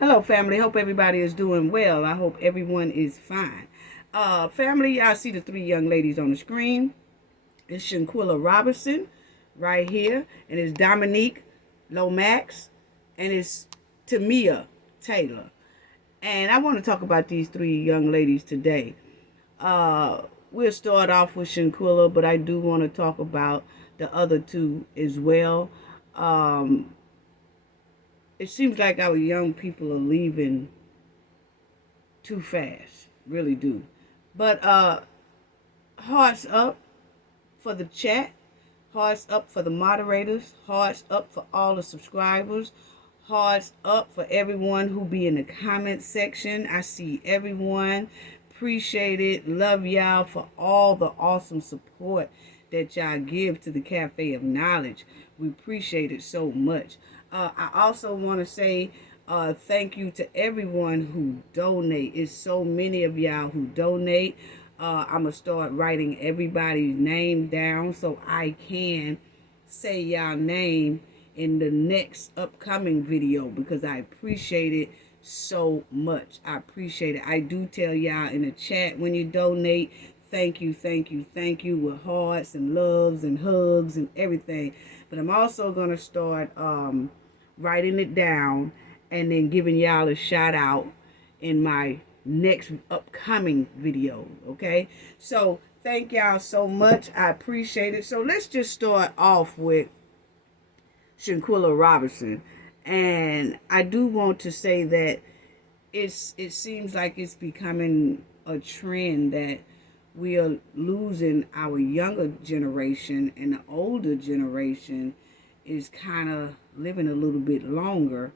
Hello, family. Hope everybody is doing well. I hope everyone is fine. Family, y'all see the three young ladies on the screen. It's Shanquella Robinson right here, and it's Dominique Lomax, and it's Tamia Taylor. And I want to talk about these three young ladies today. Uh, we'll start off with Shanquella, but I do want to talk about the other two as well. Um, it seems like our young people are leaving too fast, really do. But hearts up for the chat, hearts up for the moderators, hearts up for all the subscribers, hearts up for everyone who be in the comment section. I see everyone. Appreciate it. Love y'all for all the awesome support that y'all give to the Cafe of Knowledge. We appreciate it so much. I also want to say thank you to everyone who donate. It's so many of y'all who donate. I'm going to start writing everybody's name down so I can say y'all name in the next upcoming video because I appreciate it so much. I appreciate it. I do tell y'all in the chat when you donate, thank you, thank you, thank you with hearts and loves and hugs and everything. But I'm also going to start writing it down and then giving y'all a shout out in my next upcoming video. Okay, so thank y'all so much. I appreciate it. So let's just start off with Shanquella Robinson, and I do want to say that it seems like it's becoming a trend that we are losing our younger generation, and the older generation is kind of living a little bit longer,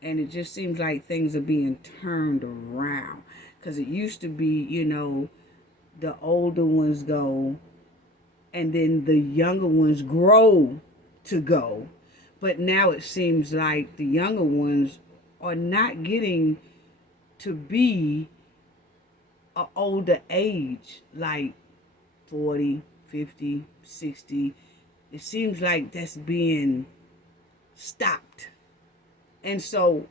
and it just seems like things are being turned around because it used to be, the older ones go and then the younger ones grow to go, but now it seems like the younger ones are not getting to be an older age, like 40, 50, 60. It seems like that's being stopped. And so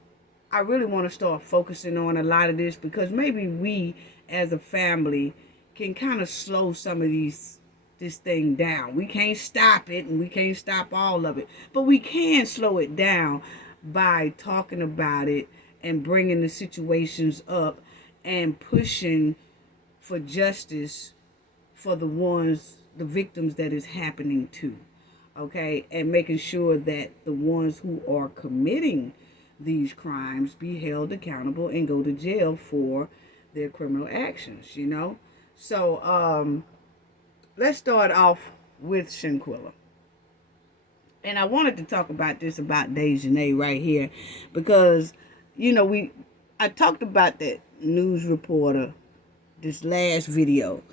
I really want to start focusing on a lot of this because maybe we as a family can kind of slow some of this thing down. We can't stop it and we can't stop all of it, but we can slow it down by talking about it and bringing the situations up and pushing for justice for the victims that is happening to. Okay, and making sure that the ones who are committing these crimes be held accountable and go to jail for their criminal actions. So let's start off with Shanquella. And I wanted to talk about this about Dejanay right here because, I talked about that news reporter this last video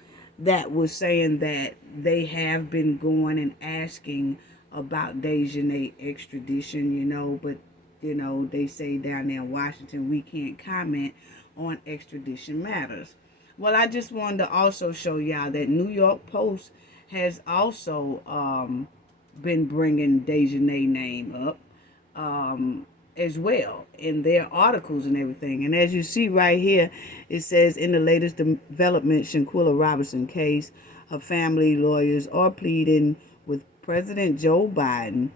that was saying that they have been going and asking about Dejanay extradition, but they say down there in Washington we can't comment on extradition matters. Well, I just wanted to also show y'all that New York Post has also been bringing Dejanay name up as well in their articles and everything. And as you see right here, it says in the latest development, Shanquella Robinson case, her family lawyers are pleading with President Joe Biden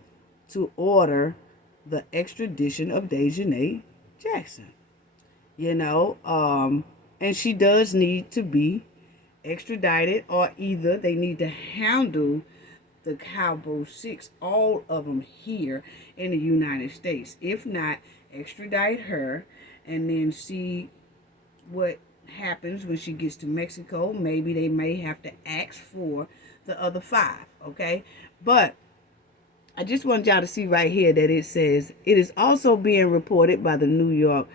to order the extradition of Dejanay Jackson. And she does need to be extradited, or either they need to handle the Cabo Six, all of them here in the United States. If not, extradite her and then see what happens when she gets to Mexico. Maybe they may have to ask for the other 5, okay? But I just want y'all to see right here that it says, it is also being reported by the New York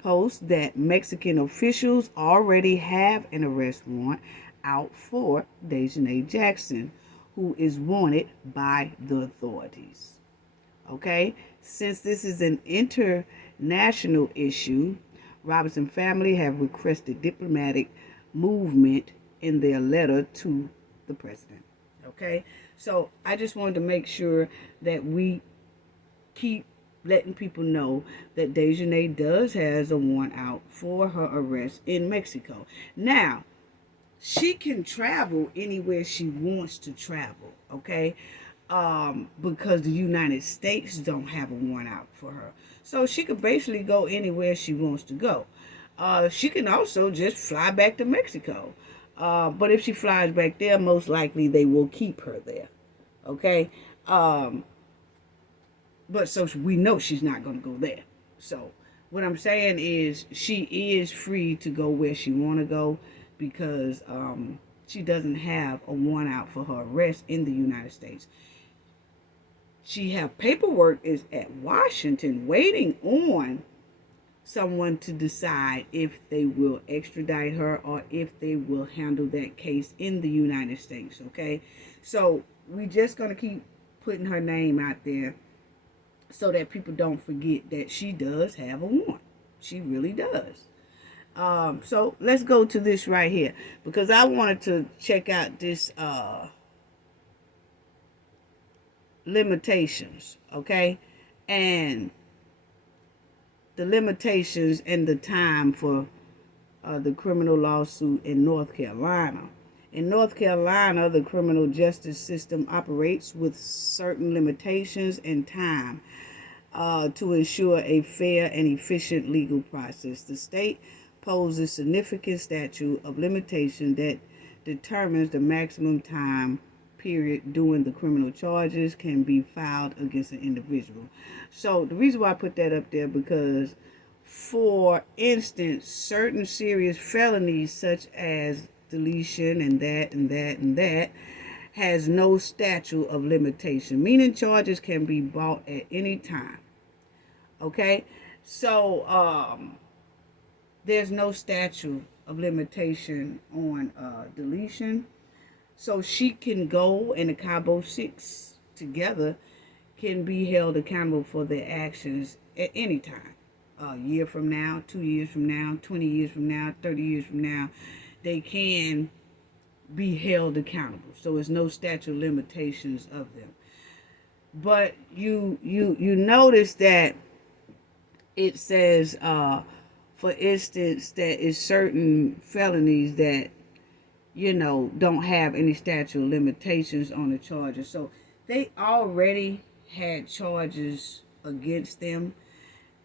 Post that Mexican officials already have an arrest warrant out for Dejanay Jackson, who is wanted by the authorities. Okay? Since this is an international issue, Robinson family have requested diplomatic movement in their letter to the president. Okay? So I just wanted to make sure that we keep letting people know that Dejanay does has a warrant out for her arrest in Mexico. Now, she can travel anywhere she wants to travel, okay? Because the United States don't have a warrant out for her. So she could basically go anywhere she wants to go. She can also just fly back to Mexico. But if she flies back there, most likely they will keep her there, okay? But so we know she's not going to go there. So what I'm saying is she is free to go where she want to go because she doesn't have a warrant out for her arrest in the United States. She have paperwork is at Washington waiting on someone to decide if they will extradite her or if they will handle that case in the United States, okay? So we just going to keep putting her name out there so that people don't forget that she does have a warrant. She really does. So let's go to this right here because I wanted to check out this limitations, okay? And the limitations and the time for the criminal lawsuit in North Carolina. In North Carolina, the criminal justice system operates with certain limitations and time to ensure a fair and efficient legal process. The state poses significant statute of limitation that determines the maximum time period during the criminal charges can be filed against an individual. So the reason why I put that up there because, for instance, certain serious felonies such as deletion and that has no statute of limitation, meaning charges can be brought at any time. Okay, so there's no statute of limitation on deletion. So she can go and the Cabo Six together can be held accountable for their actions at any time. A year from now, 2 years from now, 20 years from now, 30 years from now, they can be held accountable. So there's no statute of limitations of them. But you notice that it says, for instance, that it's certain felonies that don't have any statute of limitations on the charges. So they already had charges against them,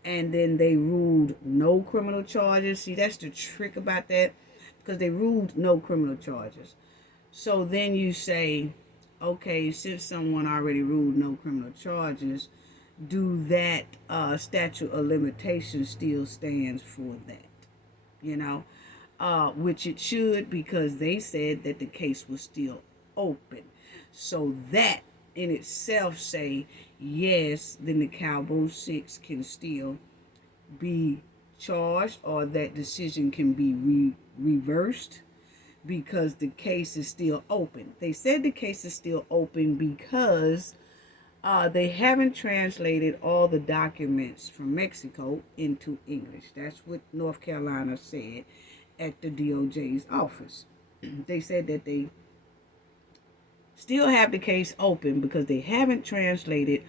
and then they ruled no criminal charges. See, that's the trick about that, because they ruled no criminal charges. So then you say, okay, since someone already ruled no criminal charges, do that statute of limitations still stands for that? Which it should, because they said that the case was still open. So that in itself say, yes, then the Cabo Six can still be charged, or that decision can be reversed because the case is still open. They said the case is still open because they haven't translated all the documents from Mexico into English. That's what North Carolina said at the DOJ's office. They said that they still have the case open because they haven't translated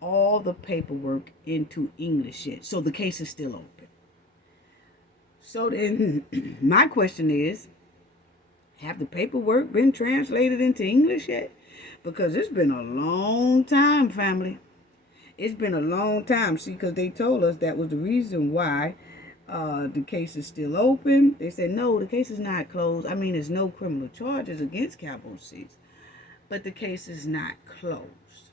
all the paperwork into English yet. So the case is still open. So then my question is, have the paperwork been translated into English yet? Because it's been a long time, family. It's been a long time. See, because they told us that was the reason why the case is still open. They said, no, the case is not closed. I mean, there's no criminal charges against Cabo Six, but the case is not closed.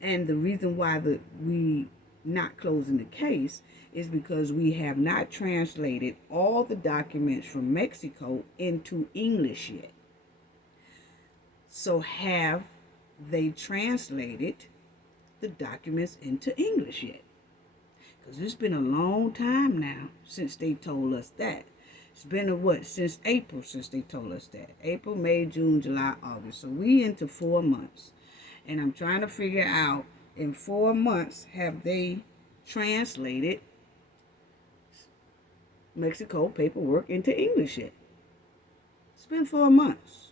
And the reason why we not closing the case is because we have not translated all the documents from Mexico into English yet. So have they translated the documents into English yet? Because it's been a long time now since they told us that. It's been since April since they told us that. April, May, June, July, August. So we into 4 months. And I'm trying to figure out, in 4 months, have they translated Mexico paperwork into English yet? It's been 4 months.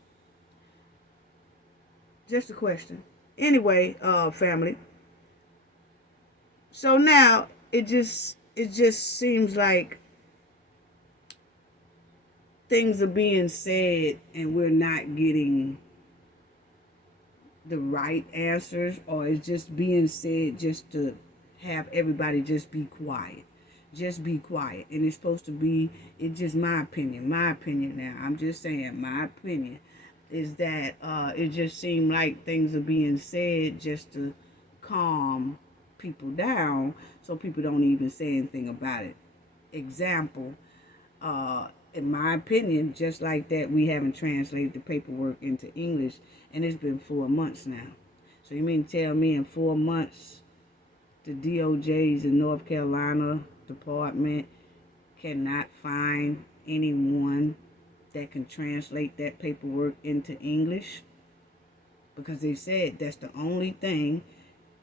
Just a question. Anyway, family. So now it just seems like things are being said and we're not getting the right answers, or it's just being said just to have everybody just be quiet. Just be quiet. And it's supposed to be, it's just my opinion. My opinion now. I'm just saying my opinion is that it just seemed like things are being said just to calm people down so people don't even say anything about it. Example, in my opinion, just like that, we haven't translated the paperwork into English, and it's been 4 months now. So you mean tell me in 4 months, the DOJ's in North Carolina department cannot find anyone that can translate that paperwork into English? Because they said that's the only thing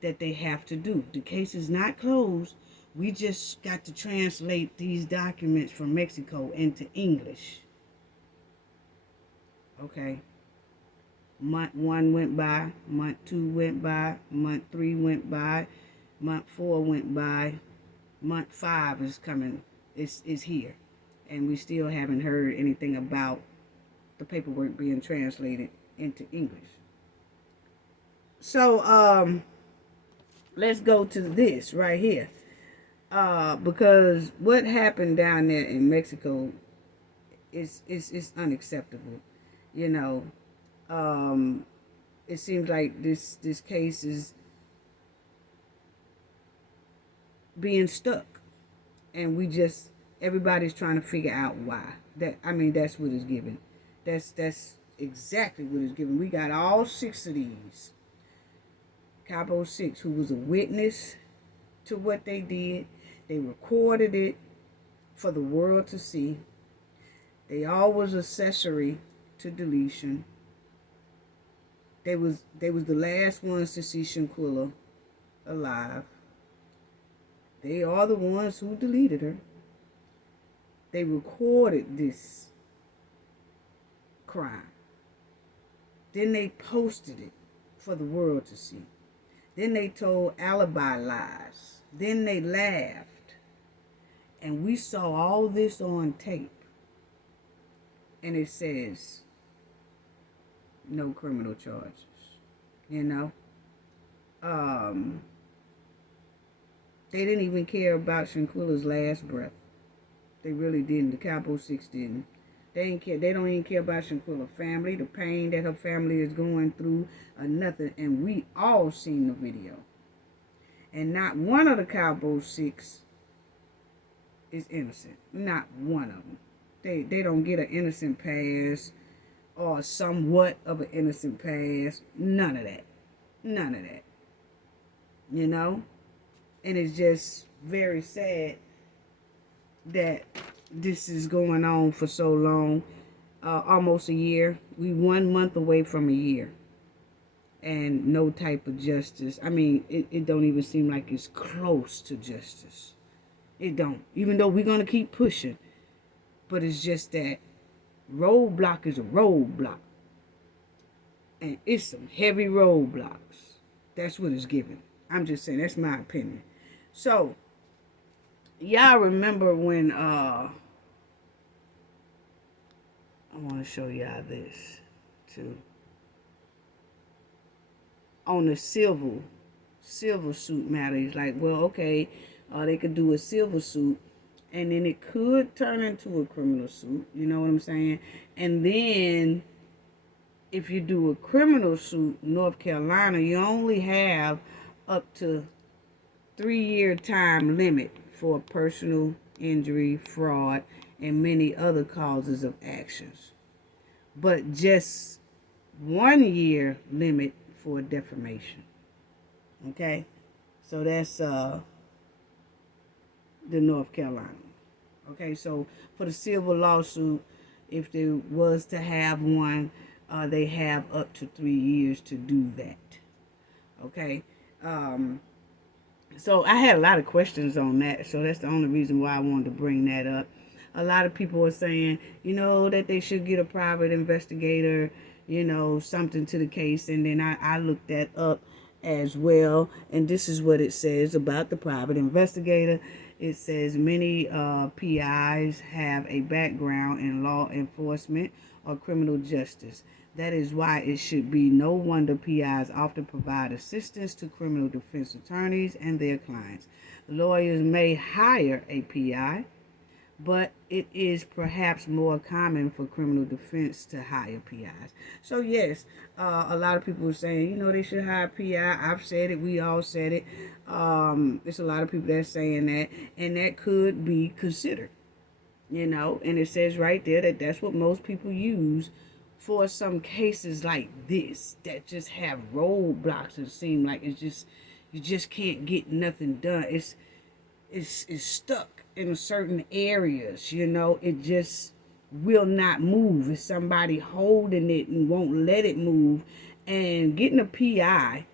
that they have to do. The case is not closed. We just got to translate these documents from Mexico into English. Okay. Month 1 went by, month 2 went by, month 3 went by, month 4 went by, month 5 is coming, is here. And we still haven't heard anything about the paperwork being translated into English. So, let's go to this right here. Because what happened down there in Mexico is unacceptable. You know, it seems like this case is being stuck, and everybody's trying to figure out why. That's what it's given. That's exactly what it's given. We got all 6 of these. Capo 6, who was a witness to what they did. They recorded it for the world to see. They all was accessory to deletion. They was the last ones to see Shanquella alive. They are the ones who deleted her. They recorded this crime. Then they posted it for the world to see. Then they told alibi lies. Then they laughed. And we saw all this on tape. And it says no criminal charges. You know? They didn't even care about Shanquella's last breath. They really didn't. The Capo 6 didn't. They didn't care. They don't even care about Shanquella's family, the pain that her family is going through, or nothing. And we all seen the video. And not one of the Capo 6 is innocent. Not one of them. They don't get an innocent pass or somewhat of an innocent pass. None of that. None of that. You know? And it's just very sad that this is going on for so long. Almost a year. We 1 month away from a year. And no type of justice. I mean, it don't even seem like it's close to justice. It don't. Even though we're going to keep pushing. But it's just that roadblock is a roadblock. And it's some heavy roadblocks. That's what it's given. I'm just saying, that's my opinion. So, y'all remember when, I want to show y'all this, too. On the civil suit matter, it's like, well, okay, they could do a civil suit, and then it could turn into a criminal suit, you know what I'm saying? And then, if you do a criminal suit in North Carolina, you only have up to 3-year time limit for personal injury, fraud, and many other causes of actions. But just 1 year limit for defamation. Okay? So that's the North Carolina. Okay, so for the civil lawsuit, if there was to have one, they have up to 3 years to do that. Okay? So I had a lot of questions on that, so that's the only reason why I wanted to bring that up. A lot of people are saying, that they should get a private investigator, something to the case. And then I looked that up, as well. And this is what it says about the private investigator. It says many PIs have a background in law enforcement or criminal justice. That is why it should be no wonder PIs often provide assistance to criminal defense attorneys and their clients. Lawyers may hire a PI, but it is perhaps more common for criminal defense to hire PIs. So yes, a lot of people are saying, they should hire PI. I've said it. We all said it. It's a lot of people that's saying that, and that could be considered. And it says right there that that's what most people use for some cases like this that just have roadblocks and seem like you just can't get nothing done. It's stuck in certain areas, it just will not move. It's somebody holding it and won't let it move. And getting a PI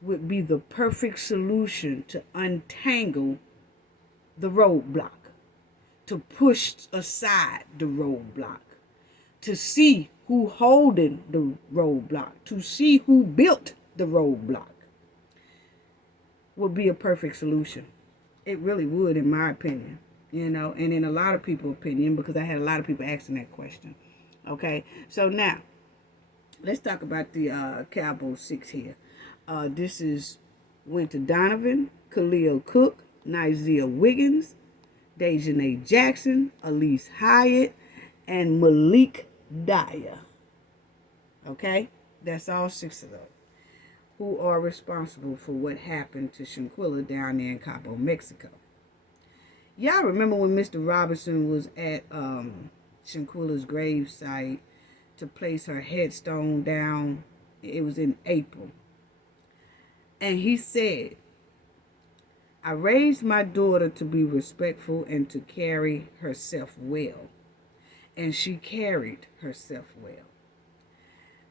would be the perfect solution to untangle the roadblock, to push aside the roadblock, to see who holding the roadblock, to see who built the roadblock, would be a perfect solution. It really would, in my opinion, and in a lot of people's opinion, because I had a lot of people asking that question. Okay, so now let's talk about the Cowboy 6 here. This is Winter Donovan, Khalil Cook, Nizia Wiggins, Dejanay Jackson, Elise Hyatt, and Malik Dyer. Okay, that's all 6 of them who are responsible for what happened to Shanquella down there in Cabo, Mexico. Y'all remember when Mr. Robinson was at Shanquella's gravesite to place her headstone down? It was in April. And he said, I raised my daughter to be respectful and to carry herself well. And she carried herself well.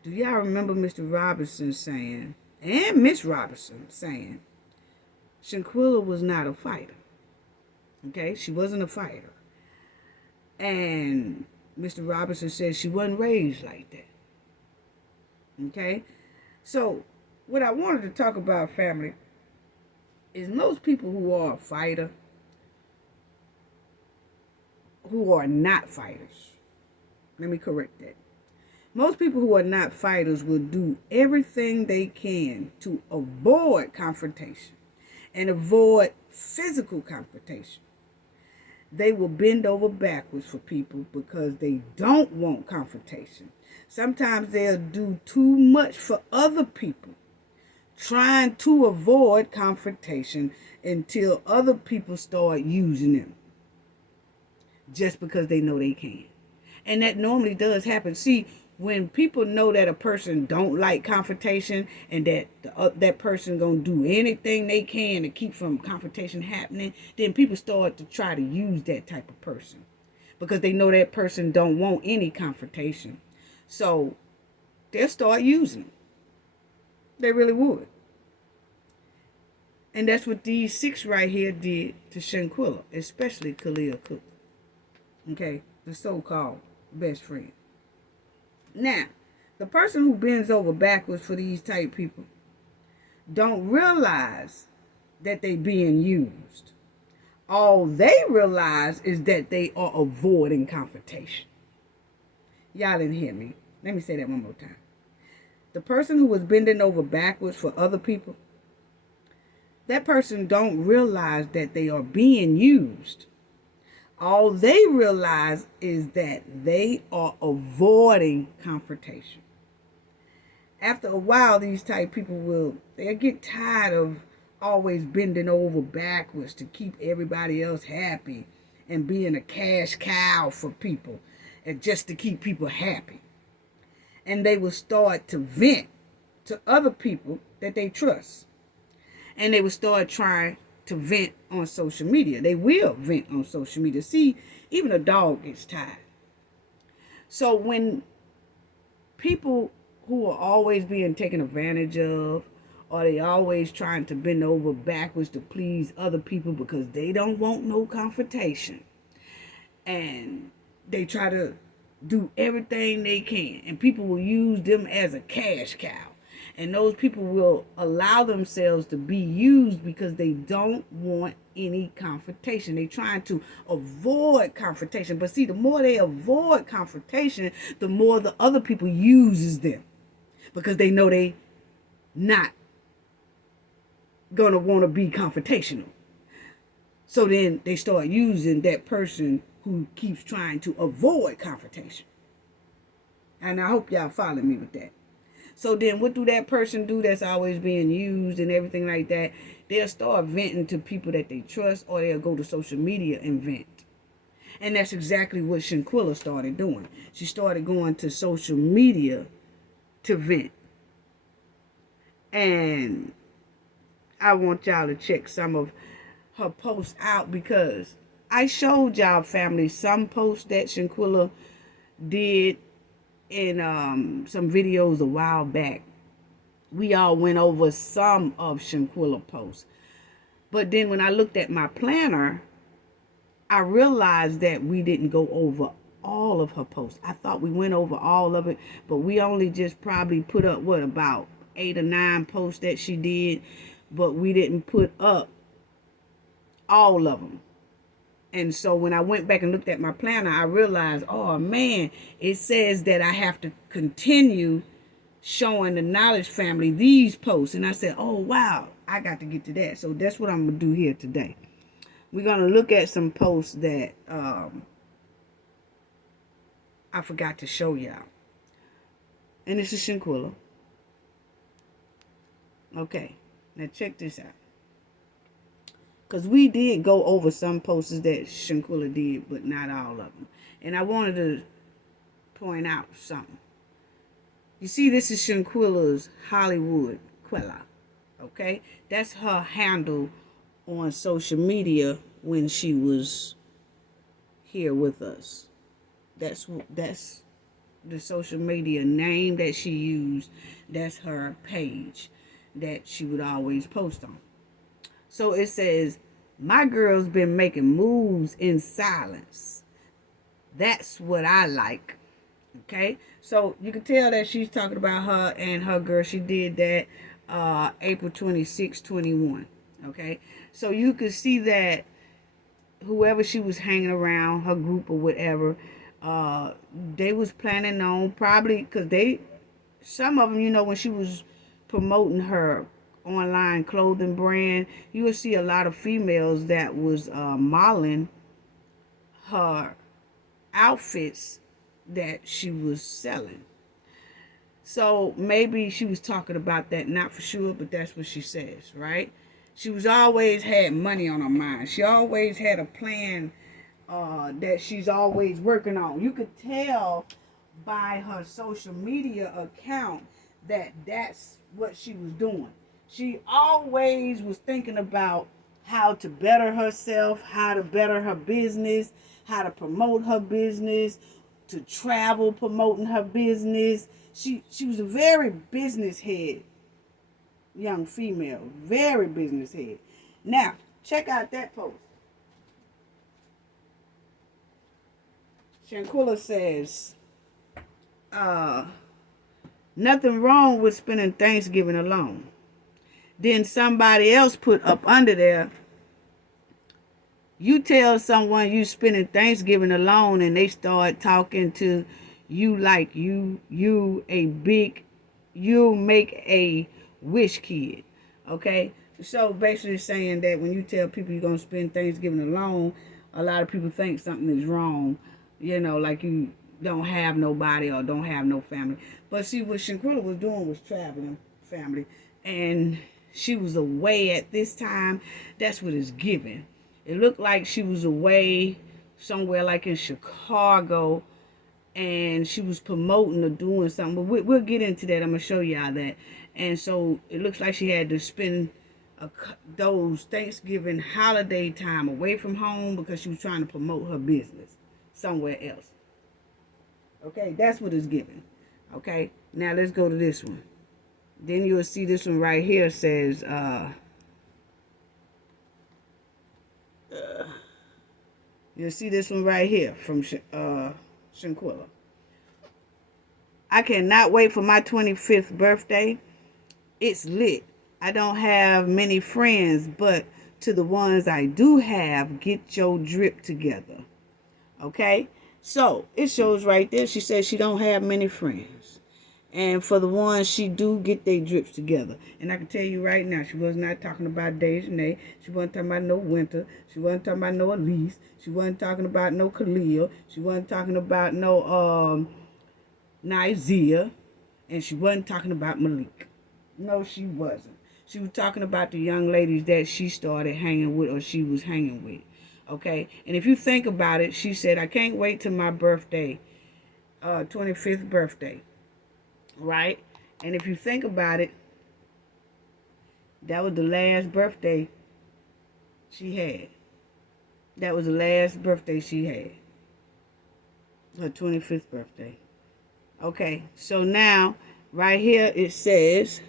Do y'all remember Mr. Robinson saying, and Miss Robinson saying, Shanquella was not a fighter. Okay, she wasn't a fighter. And Mr. Robinson said she wasn't raised like that. Okay, so what I wanted to talk about, family, is most people who are a fighter, who are not fighters. Let me correct that. Most people who are not fighters will do everything they can to avoid confrontation and avoid physical confrontation. They will bend over backwards for people because they don't want confrontation. Sometimes they'll do too much for other people, trying to avoid confrontation until other people start using them just because they know they can. And that normally does happen. See, when people know that a person don't like confrontation and that that person gonna do anything they can to keep from confrontation happening, then people start to try to use that type of person because they know that person don't want any confrontation. So they'll start using them. They really would. And that's what these 6 right here did to Shanquella, especially Khalil Cook. Okay, the so-called best friend. Now, the person who bends over backwards for these type people don't realize that they being used. All they realize is that they are avoiding confrontation. Y'all didn't hear me. Let me say that one more time. The person who was bending over backwards for other people, that person don't realize that they are being used. All they realize is that they are avoiding confrontation. After a while, these type people they'll get tired of always bending over backwards to keep everybody else happy and being a cash cow for people and just to keep people happy. And they will start to vent to other people that they trust. And they will start trying to vent on social media. They will vent on social media. See, even a dog gets tired. So when people who are always being taken advantage of, or they always trying to bend over backwards to please other people because they don't want no confrontation, and they try to do everything they can, and people will use them as a cash cow, And those people will allow themselves to be used because they don't want any confrontation. They're trying to avoid confrontation. But see, the more they avoid confrontation, the more the other people uses them, because they know they not gonna want to be confrontational. So then they start using that person who keeps trying to avoid confrontation. And I hope y'all follow me with that. So then what do that person do that's always being used and everything like that? They'll start venting to people that they trust, or they'll go to social media and vent. And that's exactly what Shanquella started doing. She started going to social media to vent. And I want y'all to check some of her posts out, because I showed y'all, family, some posts that Shanquella did in some videos a while back. We all went over some of Shanquella posts. But then when I looked at my planner, I realized that we didn't go over all of her posts. I thought we went over all of it, but we only just probably put up, what, about 8 or 9 posts that she did, but we didn't put up all of them. And so when I went back and looked at my planner, I realized, oh man, it says that I have to continue showing the Knowledge family these posts. And I said, oh wow, I got to get to that. So that's what I'm going to do here today. We're going to look at some posts that I forgot to show y'all. And this is Shanquella. Okay, now check this out. Because we did go over some posts that Shanquella did, but not all of them. And I wanted to point out something. You see, this is Shanquella's Hollywood Quella. Okay? That's her handle on social media when she was here with us. That's the social media name that she used. That's her page that she would always post on. So it says, my girl's been making moves in silence. That's what I like. Okay? So you can tell that she's talking about her and her girl. She did that April 26, 21. Okay? So you could see that whoever she was hanging around, her group or whatever, they was planning on, probably, because some of them, you know, when she was promoting her online clothing brand, you will see a lot of females that was modeling her outfits that she was selling. So maybe she was talking about that, not for sure, but that's what she says, right? She was always had money on her mind. She always had a plan that she's always working on. You could tell by her social media account that that's what she was doing. She always was thinking about how to better herself, how to better her business, how to promote her business, to travel promoting her business. She was a very business head young female, very business head. Now, check out that post. Shanquella says, nothing wrong with spending Thanksgiving alone. Then somebody else put up under there, you tell someone you spending Thanksgiving alone and they start talking to you like you make a wish kid. Okay? So basically saying that when you tell people you're going to spend Thanksgiving alone, a lot of people think something is wrong. You know, like you don't have nobody or don't have no family. But see, what Shanquella was doing was traveling, family. And she was away at this time. That's what it's given. It looked like she was away somewhere like in Chicago, and she was promoting or doing something. But we'll get into that. I'm going to show y'all that. And so it looks like she had to spend those Thanksgiving holiday time away from home because she was trying to promote her business somewhere else. Okay, that's what it's given. Okay, now let's go to this one. Then you'll see this one right here says, you'll see this one right here from Shanquella. I cannot wait for my 25th birthday. It's lit. I don't have many friends, but to the ones I do have, get your drip together. Okay? So it shows right there. She says she don't have many friends. And for the ones she do, get their drips together. And I can tell you right now, she was not talking about Dejanay. She wasn't talking about no Winter. She wasn't talking about no Elise. She wasn't talking about no Khalil. She wasn't talking about no Nizia. And she wasn't talking about Malik. No, she wasn't. She was talking about the young ladies that she started hanging with or she was hanging with. Okay? And if you think about it, she said, I can't wait till my birthday, 25th birthday. Right? And if you think about it, that was the last birthday she had. That was the last birthday she had. Her 25th birthday. Okay, so now, right here it says,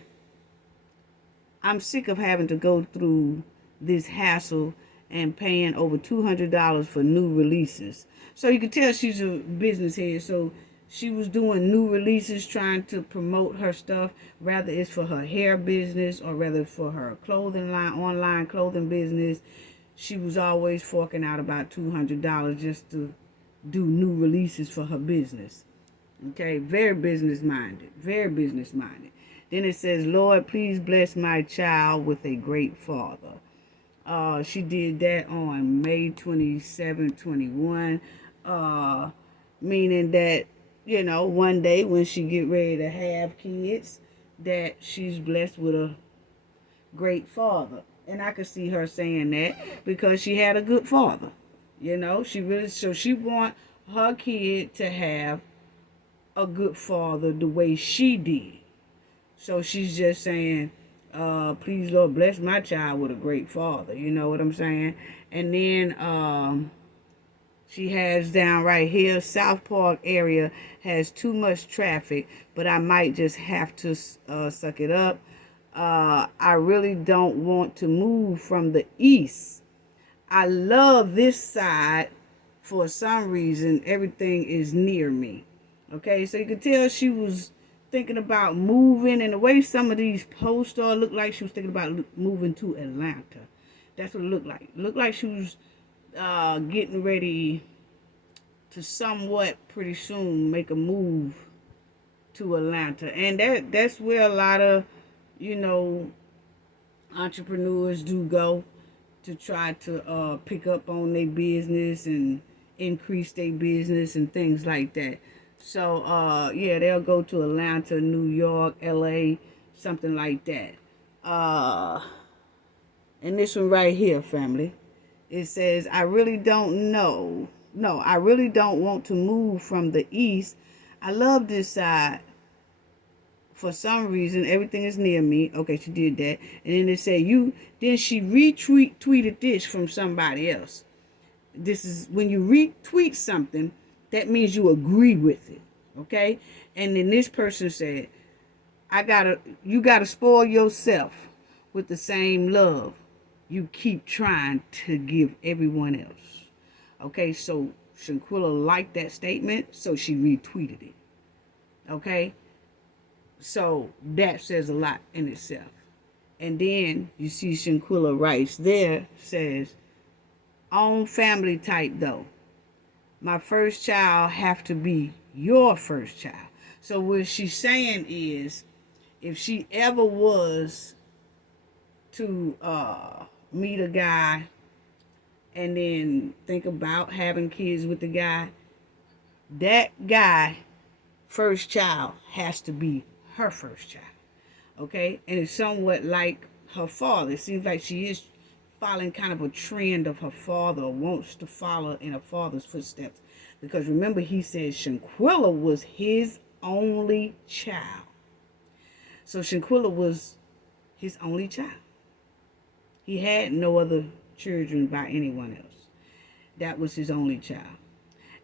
I'm sick of having to go through this hassle and paying over $200 for new releases. So you can tell she's a business head. So she was doing new releases, trying to promote her stuff, rather it's for her hair business or rather for her clothing line, online clothing business. She was always forking out about $200 just to do new releases for her business. Okay, very business minded, very business minded. Then it says, Lord, please bless my child with a great father. She did that on May 27, 21. Meaning that, you know, one day when she get ready to have kids, that she's blessed with a great father. And I could see her saying that because she had a good father. You know, so she want her kid to have a good father the way she did. So she's just saying, please Lord bless my child with a great father. You know what I'm saying? And then she has down right here, South Park area has too much traffic, but I might just have to suck it up. I really don't want to move from the east. I love this side. For some reason, everything is near me. Okay, so you can tell she was thinking about moving, and the way some of these posts are, looked like she was thinking about moving to Atlanta. That's what it looked like. It looked like she was getting ready to somewhat pretty soon make a move to Atlanta. And that's where a lot of, you know, entrepreneurs do go to try to pick up on their business and increase their business and things like that. So yeah, they'll go to Atlanta, New York, LA, something like that. And this one right here, family, it says, I really don't know. No, I really don't want to move from the east. I love this side. For some reason, everything is near me. Okay, she did that. And then it said, then she retweeted this from somebody else. This is when you retweet something, that means you agree with it. Okay? And then this person said, you gotta spoil yourself with the same love you keep trying to give everyone else. Okay, so Shanquella liked that statement, so she retweeted it. Okay? So that says a lot in itself. And then you see Shanquella writes there, says, own family type though. My first child have to be your first child. So what she's saying is, if she ever was to meet a guy and then think about having kids with the guy, that guy first child has to be her first child. Okay? And it's somewhat like her father. It seems like she is following kind of a trend of her father, or wants to follow in her father's footsteps. Because remember, he said Shanquella was his only child. So Shanquella was his only child. He had no other children by anyone else. That was his only child.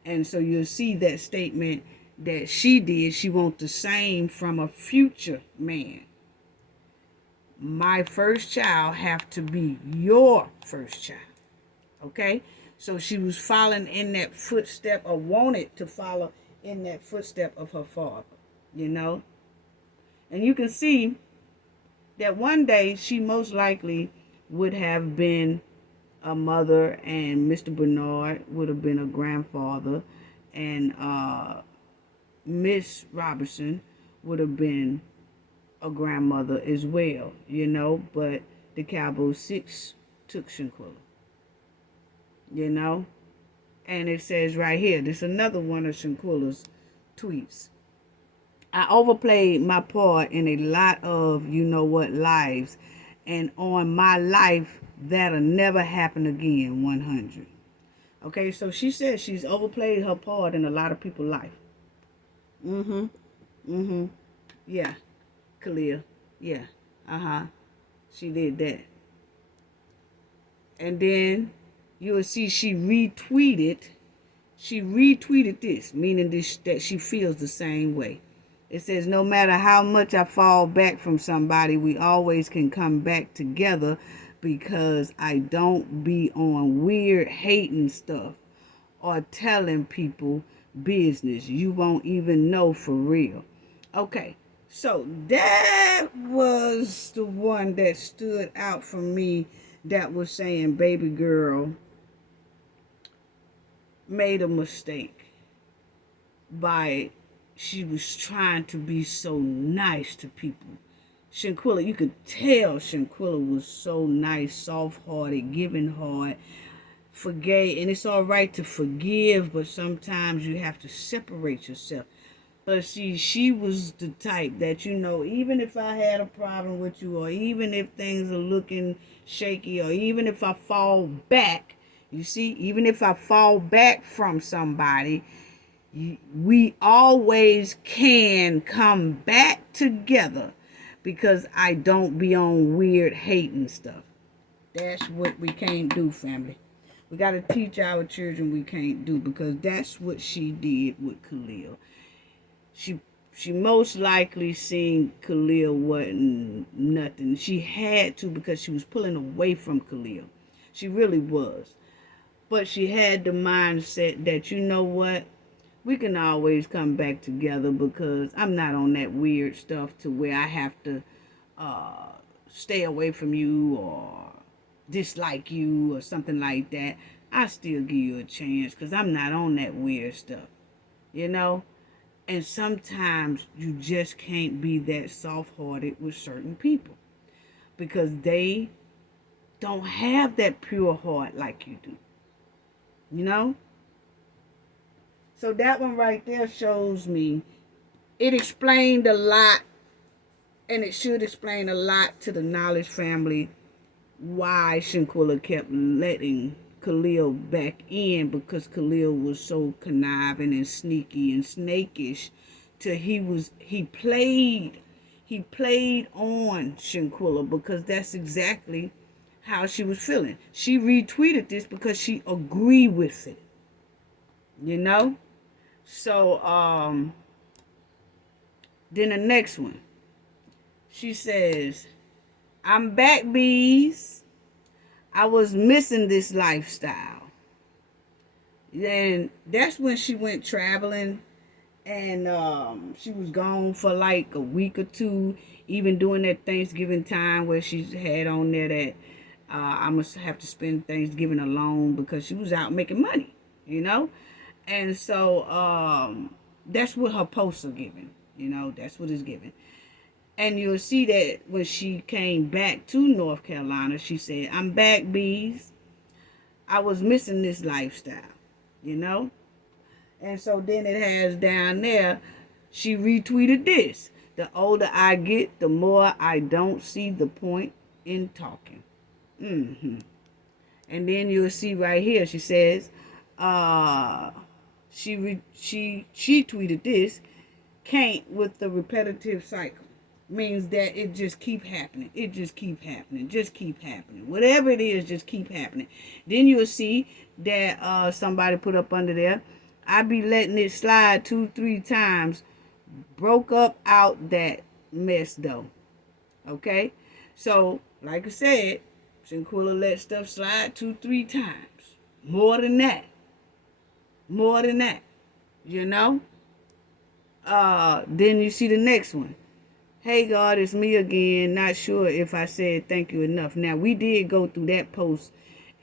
And so you'll see that statement that she did. She wants the same from a future man. My first child have to be your first child. Okay? So she was following in that footstep, or wanted to follow in that footstep of her father. You know? And you can see that one day she most likely would have been a mother, and Mr. Bernard would have been a grandfather, and Miss Robertson would have been a grandmother as well, but the Cowboy Six took Shanquella, you know. And it says right here, this is another one of Shanquella's tweets. I overplayed my part in a lot of lives, and on my life that'll never happen again. 100. Okay, so she says she's overplayed her part in a lot of people's life. Yeah, Khalil. Yeah. She did that. And then you'll see she retweeted this, meaning this, that she feels the same way. It says, no matter how much I fall back from somebody, we always can come back together because I don't be on weird hating stuff or telling people business you won't even know for real. Okay, so that was the one that stood out for me, that was saying baby girl made a mistake by she was trying to be so nice to people. Shanquella, you could tell Shanquella was so nice, soft-hearted, giving heart, forgave, and it's all right to forgive, but sometimes you have to separate yourself. But see, she was the type that, even if I had a problem with you, or even if things are looking shaky, or even if I fall back, even if I fall back from somebody, we always can come back together because I don't be on weird hating stuff. That's what we can't do, family. We got to teach our children we can't do, because that's what she did with Khalil. She most likely seen Khalil wasn't nothing. She had to, because she was pulling away from Khalil. She really was. But she had the mindset that, what? We can always come back together, because I'm not on that weird stuff to where I have to stay away from you or dislike you or something like that. I still give you a chance because I'm not on that weird stuff, And sometimes you just can't be that soft-hearted with certain people, because they don't have that pure heart like you do, So that one right there shows me, it explained a lot, and it should explain a lot to the Knowledge family, why Shanquella kept letting Khalil back in, because Khalil was so conniving and sneaky and snakish till he played on Shanquella, because that's exactly how she was feeling. She retweeted this because she agreed with it. So then the next one, she says, I'm back, bees. I was missing this lifestyle. And that's when she went traveling, and she was gone for like a week or two, even during that Thanksgiving time where she had on there that I must have to spend Thanksgiving alone, because she was out making money, And so that's what her posts are giving, that's what it's giving. And you'll see that when she came back to North Carolina, she said, I'm back, bees. I was missing this lifestyle, And so then it has down there, she retweeted this. The older I get, the more I don't see the point in talking. And then you'll see right here, she says, she tweeted this, can't with the repetitive cycle. Means that it just keep happening. It just keep happening. Just keep happening. Whatever it is, just keep happening. Then you'll see that somebody put up under there, I be letting it slide 2-3 times. Broke up out that mess though. Okay? So, like I said, Shanquella let stuff slide 2-3 times. More than that. Then you see the next one. Hey God, it's me again. Not sure if I said thank you enough. Now, we did go through that post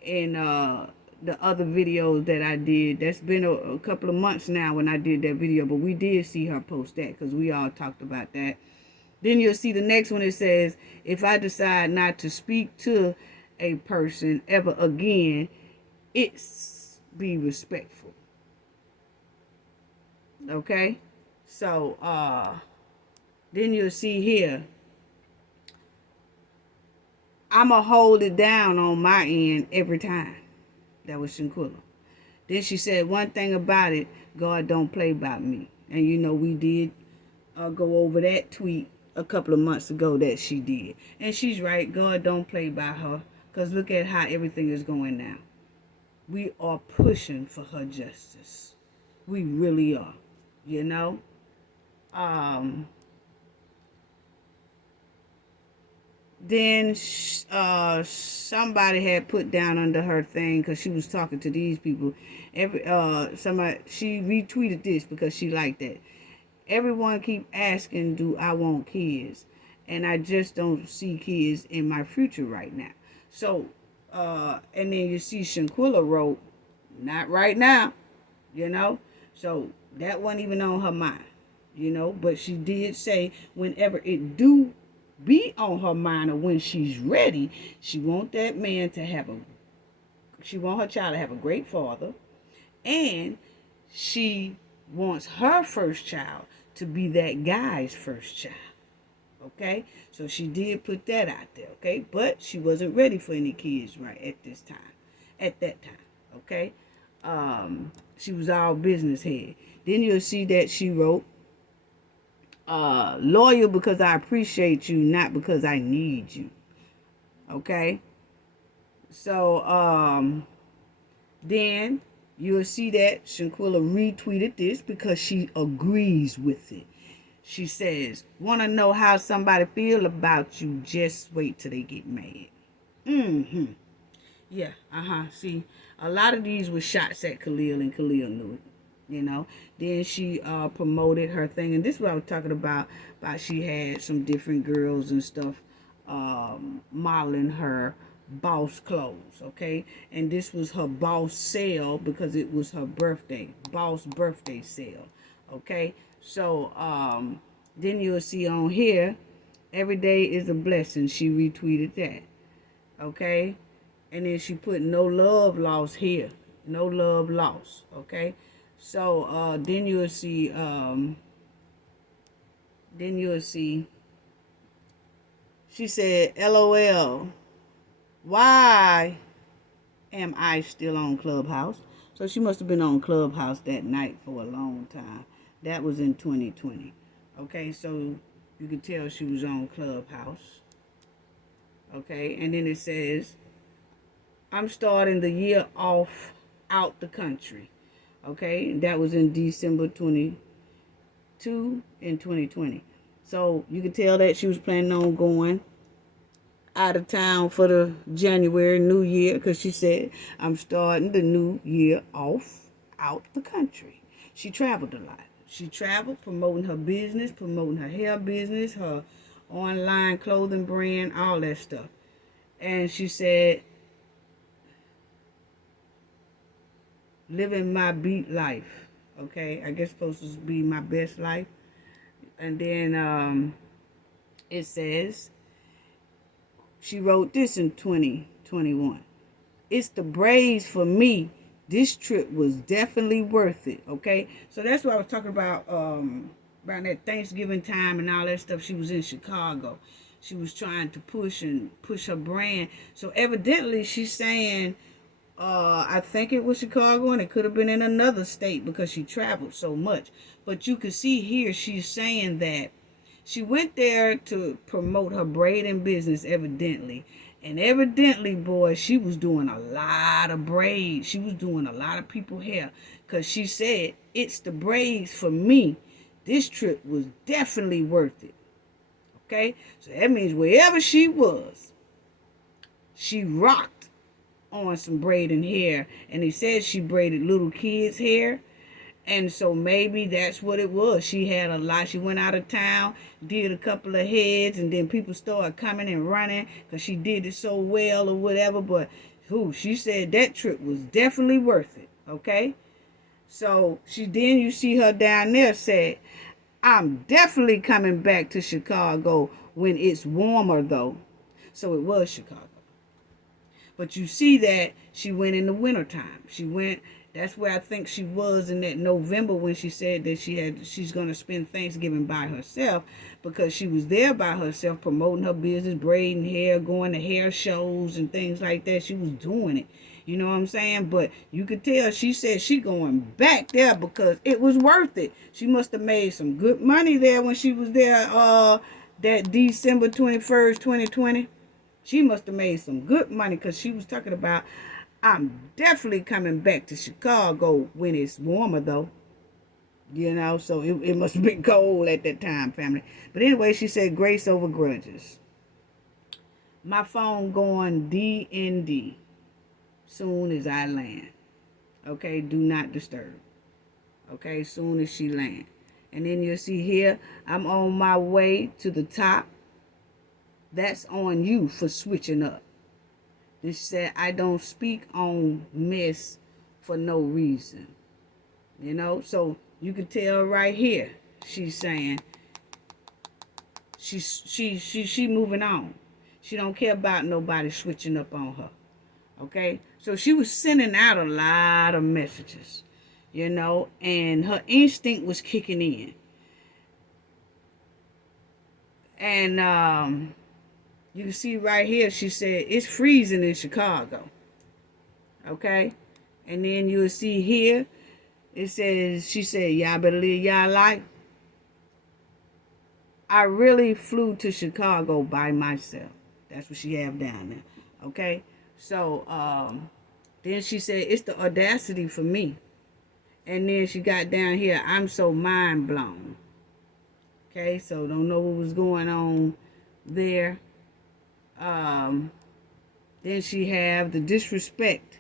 in the other videos that I did. That's been a couple of months now when I did that video, but we did see her post that because we all talked about that. Then you'll see the next one. It says, if I decide not to speak to a person ever again, it's be respectful. Okay? So, then you'll see here, I'ma hold it down on my end every time. That was Shanquella. Then she said, one thing about it, God don't play about me. And you know, we did go over that tweet a couple of months ago that she did. And she's right, God don't play by her. Because look at how everything is going now. We are pushing for her justice. We really are. You know? Then somebody had put down under her thing because she was talking to these people. Somebody, she retweeted this because she liked that. Everyone keep asking, do I want kids? And I just don't see kids in my future right now. So, and then you see Shanquella wrote, not right now, you know. So that wasn't even on her mind, you know. But she did say whenever it do be on her mind or when she's ready, she want that man to have she want her child to have a great father, and she wants her first child to be that guy's first child. Okay, so she did put that out there. Okay, but she wasn't ready for any kids right at this time, at that time. Okay, she was all business head. Then you'll see that she wrote, loyal because I appreciate you, not because I need you. Okay, so then you'll see that Shanquella retweeted this because she agrees with it. She says, want to know how somebody feel about you, just wait till they get mad. Yeah, See, a lot of these were shots at Khalil, and Khalil knew it. You know, then she promoted her thing, and this is what I was talking about she had some different girls and stuff modeling her boss clothes. Okay, and this was her boss sale because it was her birthday, boss birthday sale. Okay, so then you'll see on here, every day is a blessing. She retweeted that. Okay, and then she put no love lost here, no love lost. Okay, so then you'll see she said, LOL, why am I still on Clubhouse? So she must have been on Clubhouse that night for a long time. That was in 2020. Okay, so you can tell she was on Clubhouse. Okay, and then it says, I'm starting the year off out the country. Okay, that was in December 22 in 2020. So you can tell that she was planning on going out of town for the January New Year because she said, I'm starting the new year off out the country. She traveled a lot. She traveled promoting her business, promoting her hair business, her online clothing brand, all that stuff. And she said, living my beat life. Okay, I guess supposed to be my best life. And then it says, she wrote this in 2021. It's the braids for me. This trip was definitely worth it. Okay, so that's what I was talking about around that Thanksgiving time and all that stuff. She was in Chicago. She was trying to push her brand. So evidently she's saying, I think it was Chicago, and it could have been in another state because she traveled so much. But you can see here she's saying that she went there to promote her braiding business, evidently. And evidently, boy, she was doing a lot of braids. She was doing a lot of people's hair. Because she said, it's the braids for me. This trip was definitely worth it. Okay? So that means wherever she was, she rocked on some braiding hair. And he said she braided little kids' hair. And so maybe that's what it was. She had a lot. She went out of town, did a couple of heads, and then people started coming and running because she did it so well or whatever. But she said that trip was definitely worth it. Okay? So then you see her down there said, I'm definitely coming back to Chicago when it's warmer though. So it was Chicago. But you see that she went in the wintertime. That's where I think she was in that November when she said that she's going to spend Thanksgiving by herself, because she was there by herself promoting her business, braiding hair, going to hair shows and things like that. She was doing it. You know what I'm saying? But you could tell she said she going back there because it was worth it. She must have made some good money there when she was there that December 21st, 2020. She must have made some good money because she was talking about, I'm definitely coming back to Chicago when it's warmer, though. You know, so it must have been cold at that time, family. But anyway, she said, grace over grudges. My phone going DND soon as I land. Okay, do not disturb. Okay, soon as she land. And then you'll see here, I'm on my way to the top. That's on you for switching up. This said, I don't speak on mess for no reason. You know, so you can tell right here, she's saying she moving on. She don't care about nobody switching up on her. Okay? So she was sending out a lot of messages, you know, and her instinct was kicking in. And you can see right here, she said, it's freezing in Chicago. Okay? And then you'll see here, it says, she said, y'all better live y'all life. I really flew to Chicago by myself. That's what she have down there. Okay? So, then she said, it's the audacity for me. And then she got down here, I'm so mind blown. Okay? So, don't know what was going on there. Then she have the disrespect.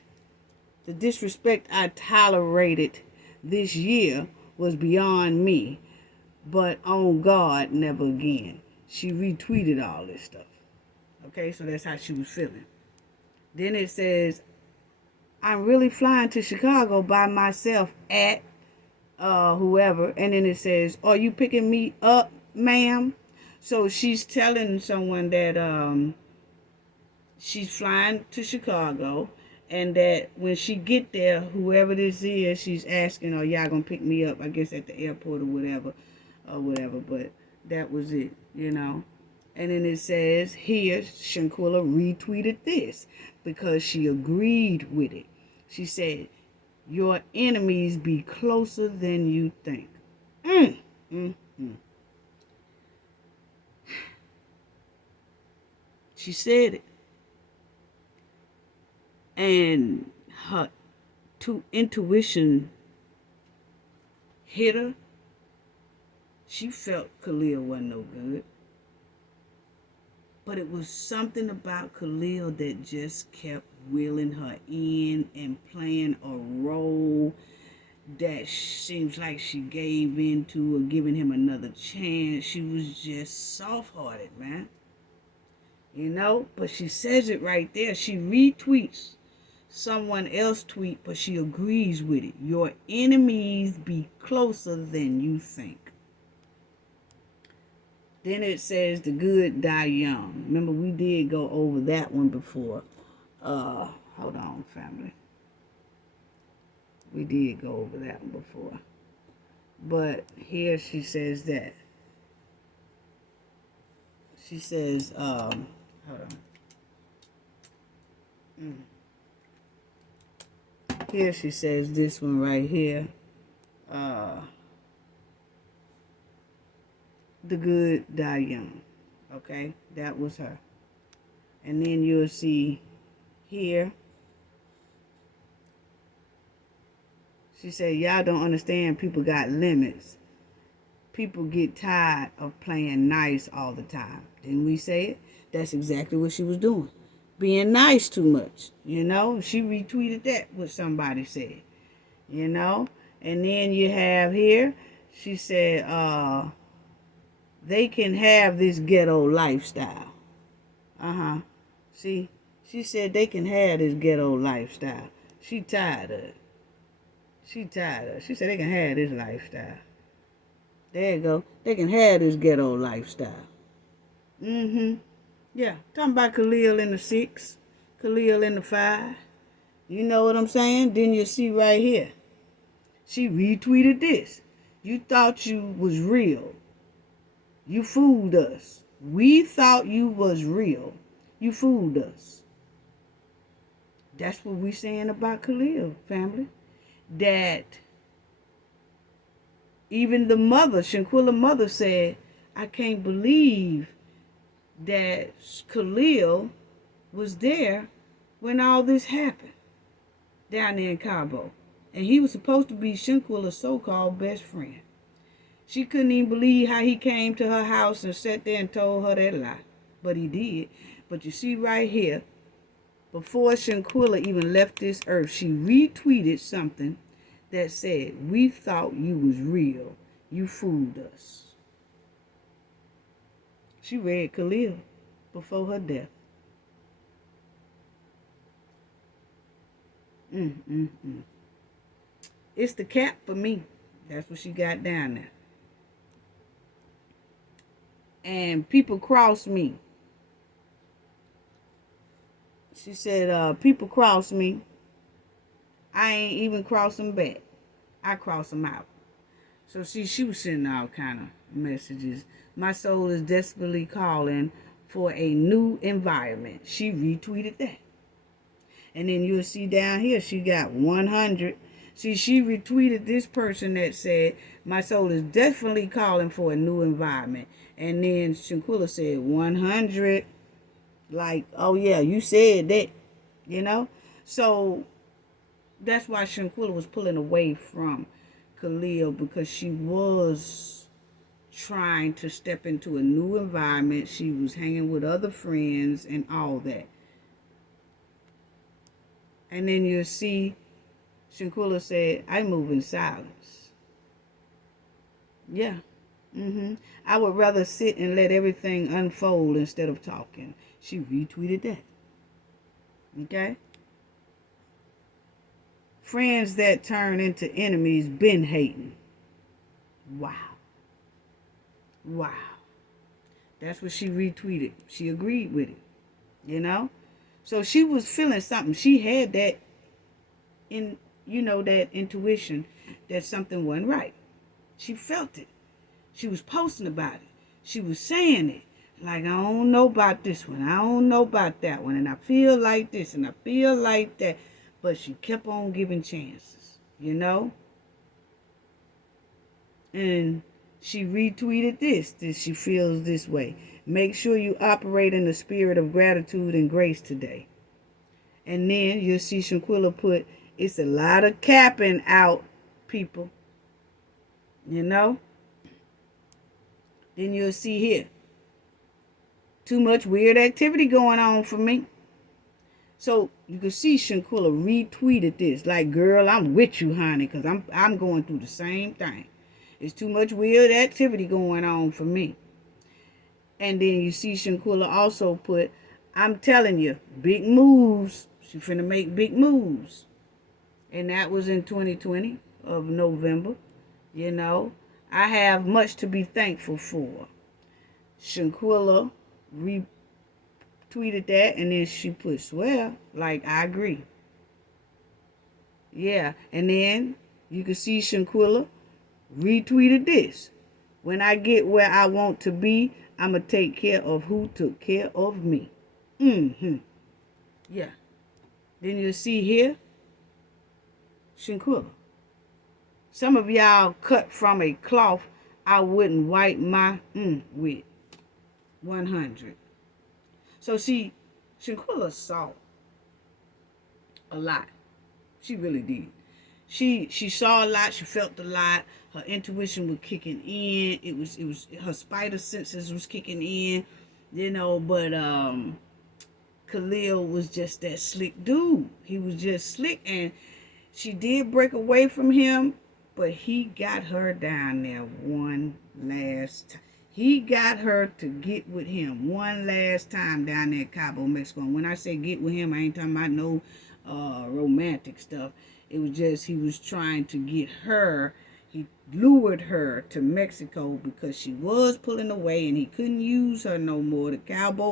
The disrespect I tolerated this year was beyond me. But on God, never again. She retweeted all this stuff. Okay, so that's how she was feeling. Then it says, I'm really flying to Chicago by myself at whoever. And then it says, are you picking me up, ma'am? So she's telling someone that she's flying to Chicago, and that when she get there, whoever this is, she's asking, "Are y'all gonna pick me up?" I guess at the airport or whatever. But that was it, you know. And then it says here, Shanquella retweeted this because she agreed with it. She said, "Your enemies be closer than you think." She said it. And her intuition hit her. She felt Khalil wasn't no good. But it was something about Khalil that just kept wheeling her in and playing a role that seems like she gave into or giving him another chance. She was just soft-hearted, man. You know? But she says it right there. She retweets someone else tweet, but she agrees with it. Your enemies be closer than you think. Then it says the good die young. Remember, we did go over that one before. Hold on, family. We did go over that one before. But here she says that. She says, hold on. Here she says this one right here. The good die young. Okay? That was her. And then you'll see here. She said, y'all don't understand, people got limits. People get tired of playing nice all the time. Didn't we say it? That's exactly what she was doing. Being nice too much, you know. She retweeted that, what somebody said, you know. And then you have here, she said, they can have this ghetto lifestyle. See, she said they can have this ghetto lifestyle. She tired of it. She tired of it. She said they can have this lifestyle. There you go. They can have this ghetto lifestyle. Yeah. Talking about Khalil in the 6, Khalil in the 5. You know what I'm saying? Then you see right here. She retweeted this. You thought you was real. You fooled us. We thought you was real. You fooled us. That's what we saying about Khalil, family. That even the mother, Shanquella mother, said, I can't believe that Khalil was there when all this happened down there in Cabo. And he was supposed to be Shanquella's so-called best friend. She couldn't even believe how he came to her house and sat there and told her that lie. But he did. But you see right here, before Shanquella even left this earth, she retweeted something that said, we thought you was real. You fooled us. She read Khalil before her death. It's the cap for me. That's what she got down there. And people cross me. She said, people cross me. I ain't even cross them back. I cross them out. So see, she was sending all kind of messages. My soul is desperately calling for a new environment. She retweeted that. And then you'll see down here, she got 100. See, she retweeted this person that said, my soul is definitely calling for a new environment. And then Shanquella said 100. Like, oh yeah, you said that, you know? So that's why Shanquella was pulling away from Khalil, because she was trying to step into a new environment. She was hanging with other friends and all that. And then you'll see Shanquella said, I move in silence. Yeah. I would rather sit and let everything unfold instead of talking. She retweeted that. Okay? Friends that turn into enemies been hating. Wow. Wow. That's what she retweeted. She agreed with it. You know? So she was feeling something. She had that that intuition that something wasn't right. She felt it. She was posting about it. She was saying it. Like, I don't know about this one. I don't know about that one. And I feel like this and I feel like that. But she kept on giving chances, you know? And she retweeted this she feels this way. Make sure you operate in the spirit of gratitude and grace today. And then you'll see Shanquella put, it's a lot of capping out, people. You know? Then you'll see here, too much weird activity going on for me. So you can see Shanquella retweeted this. Like, girl, I'm with you, honey, because I'm going through the same thing. It's too much weird activity going on for me. And then you see Shanquella also put, I'm telling you, big moves. She finna make big moves. And that was in 2020 of November. You know, I have much to be thankful for. Shanquella retweeted that, and then she put, swear, like, I agree. Yeah, and then you can see Shanquella retweeted this. When I get where I want to be, I'm going to take care of who took care of me. Yeah. Then you'll see here, Shanquella. Some of y'all cut from a cloth I wouldn't wipe my with. 100. So see, Shanquella saw a lot. She really did. She saw a lot. She felt a lot. Her intuition was kicking in. It was her spider senses was kicking in, you know. But Khalil was just that slick dude. He was just slick, and she did break away from him But he got her down there one last time. He got her to get with him one last time down there at Cabo, Mexico. And when I say get with him, I ain't talking about no romantic stuff. It was just he was trying to get her. He lured her to Mexico because she was pulling away and he couldn't use her no more. The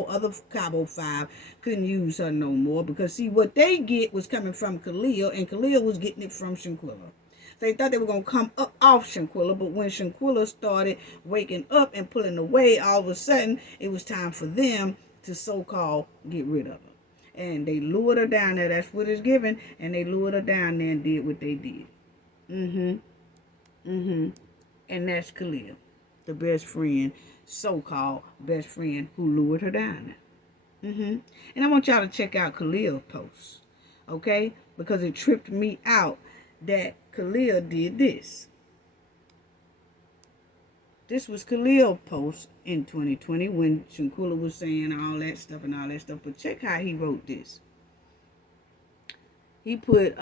other Cabo 5 couldn't use her no more because see what they get was coming from Khalil and Khalil was getting it from Shanquella. They thought they were going to come up off Shanquella, but when Shanquella started waking up and pulling away, all of a sudden, it was time for them to so-called get rid of her. And they lured her down there. That's what it's given. And they lured her down there and did what they did. And that's Khalil, the best friend, so-called best friend who lured her down there. And I want y'all to check out Khalil's post, okay? Because it tripped me out that Khalil did this. This was Khalil's post in 2020 when Shanquella was saying all that stuff and all that stuff. But check how he wrote this. He put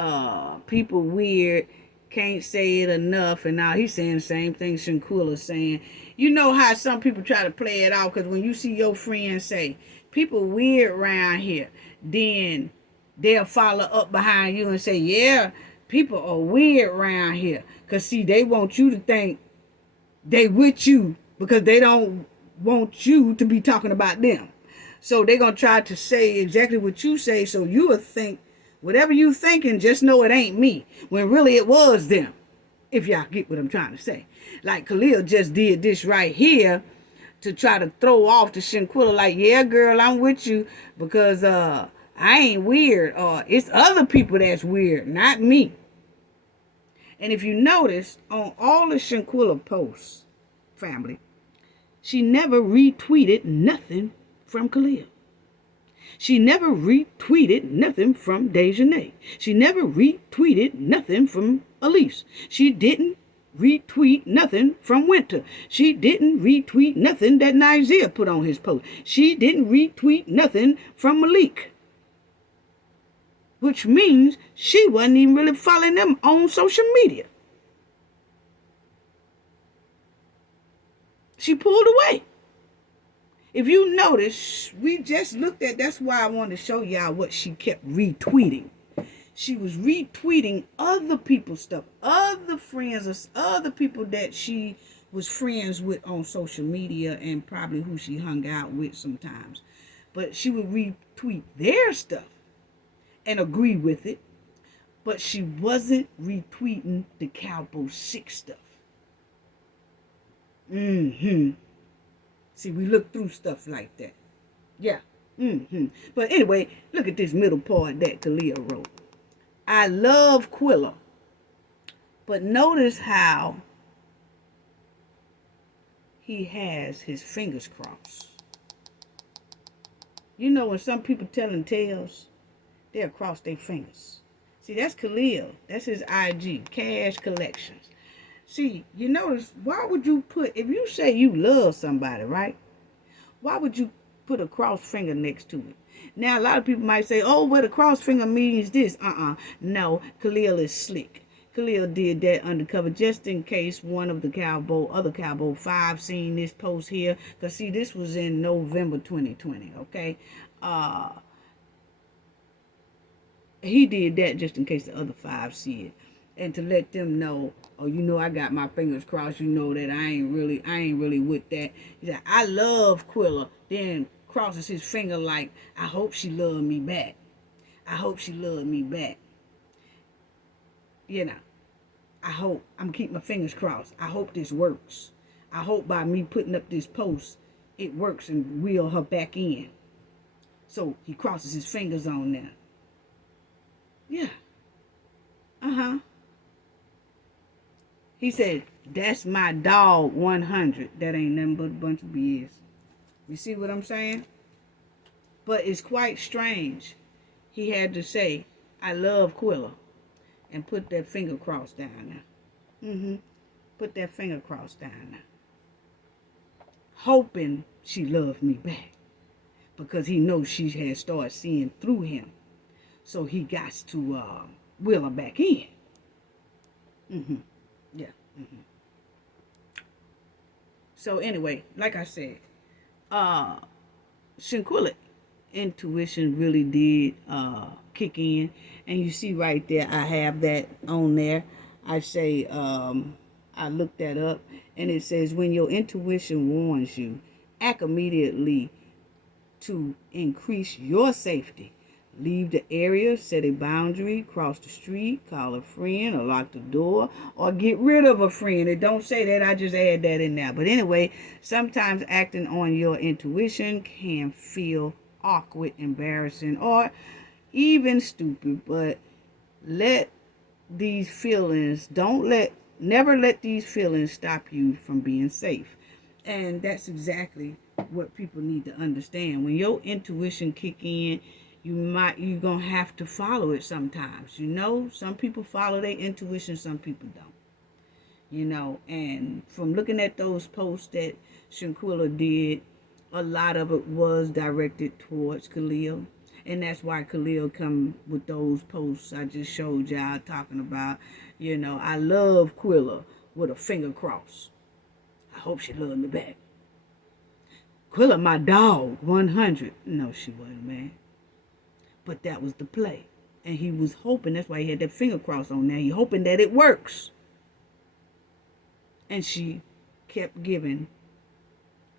people weird, can't say it enough, and now he's saying the same thing Shanquella's saying. You know how some people try to play it off because when you see your friends say, people weird around here, then they'll follow up behind you and say, yeah, people are weird around here. Because, see, they want you to think they with you because they don't want you to be talking about them. So they're going to try to say exactly what you say so you will think whatever you thinking, just know it ain't me. When really it was them. If y'all get what I'm trying to say. Like Khalil just did this right here to try to throw off the Shanquella like, yeah, girl, I'm with you because I ain't weird, or it's other people that's weird, not me. And if you notice, on all the Shanquella posts, family, she never retweeted nothing from Khalil. She never retweeted nothing from Dejanay. She never retweeted nothing from Elise. She didn't retweet nothing from Winter. She didn't retweet nothing that Nizer put on his post. She didn't retweet nothing from Malik. Which means she wasn't even really following them on social media. She pulled away. If you notice, we just looked at, that's why I wanted to show y'all what she kept retweeting. She was retweeting other people's stuff, other friends, other people that she was friends with on social media and probably who she hung out with sometimes. But she would retweet their stuff and agree with it, but she wasn't retweeting the Cowboy 6 stuff. See, we look through stuff like that. Yeah. But anyway, look at this middle part that Khalil wrote. I love Quilla, but notice how he has his fingers crossed. You know when some people telling tales, they'll cross their fingers. See, that's Khalil. That's his IG, Cash Collections. See, you notice, why would you put, if you say you love somebody, right? Why would you put a cross finger next to it? Now, a lot of people might say, oh, well, the cross finger means this. No, Khalil is slick. Khalil did that undercover just in case one of the other Cowboy 5 seen this post here. Because, see, this was in November 2020, okay? He did that just in case the other 5 see it. And to let them know, oh, you know, I got my fingers crossed. You know that I ain't really with that. He said, I love Quilla. Then crosses his finger like, I hope she loved me back. I hope she loved me back. You know, I hope. I'm keeping my fingers crossed. I hope this works. I hope by me putting up this post, it works and reel her back in. So he crosses his fingers on there. Yeah. He said, that's my dog 100. That ain't nothing but a bunch of BS. You see what I'm saying? But it's quite strange. He had to say, I love Quilla. And put that finger cross down there. Put that finger cross down there. Hoping she loved me back. Because he knows she has started seeing through him. So he got to wheel her back in. Yeah. So anyway, like I said, uh, Shanquella intuition really did kick in, and you see right there, I have that on there. I say I looked that up, and it says when your intuition warns you, act immediately to increase your safety. Leave the area, set a boundary, cross the street, call a friend, or lock the door, or get rid of a friend. It don't say that, I just add that in there. But anyway, sometimes acting on your intuition can feel awkward, embarrassing, or even stupid. But let these feelings, never let these feelings stop you from being safe. And that's exactly what people need to understand. When your intuition kick in, you're gonna have to follow it sometimes. Some people follow their intuition, some people don't. And from looking at those posts that Shanquella did, a lot of it was directed towards Khalil. And that's why Khalil come with those posts I just showed y'all talking about. I love Quilla with a finger cross. I hope she loved me back. Quilla, my dog, 100. No, she wasn't, man. But that was the play. And he was hoping, that's why he had that finger cross on there. He hoping that it works. And she kept giving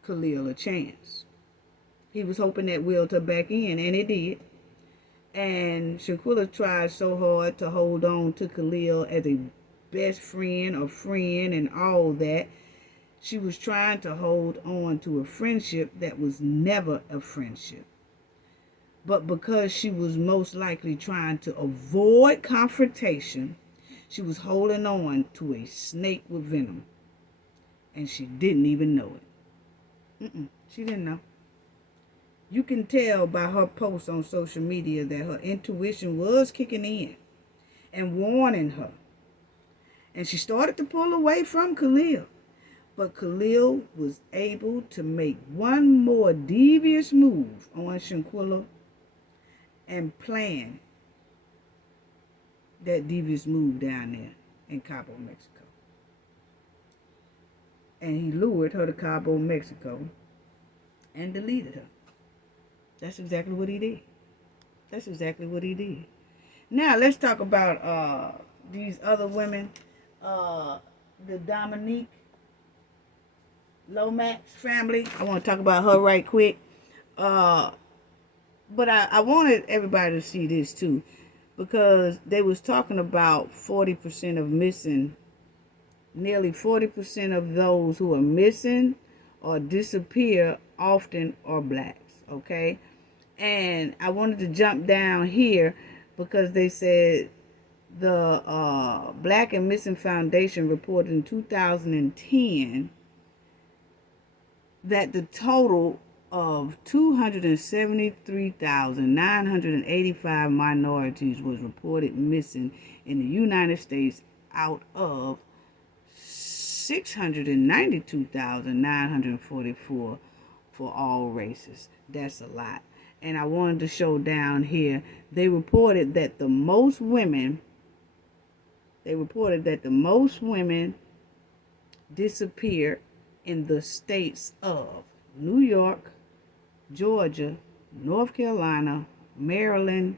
Khalil a chance. He was hoping that willed her back in, and it did. And Shanquella tried so hard to hold on to Khalil as a best friend or friend and all that. She was trying to hold on to a friendship that was never a friendship. But because she was most likely trying to avoid confrontation, she was holding on to a snake with venom. And she didn't even know it. She didn't know. You can tell by her posts on social media that her intuition was kicking in and warning her. And she started to pull away from Khalil. But Khalil was able to make one more devious move on Shanquella and plan that devious move down there in Cabo, Mexico. And he lured her to Cabo, Mexico and deleted her. That's exactly what he did. That's exactly what he did. Now, let's talk about these other women. The Dominique Lomax family. I want to talk about her right quick. But I wanted everybody to see this too, because they was talking about 40% of missing. Nearly 40% of those who are missing or disappear often are blacks. Okay, and I wanted to jump down here because they said the Black and Missing Foundation reported in 2010 that the total of 273,985 minorities was reported missing in the United States out of 692,944 for all races. That's a lot. And I wanted to show down here, they reported that the most women disappeared in the states of New York, Georgia, North Carolina, Maryland,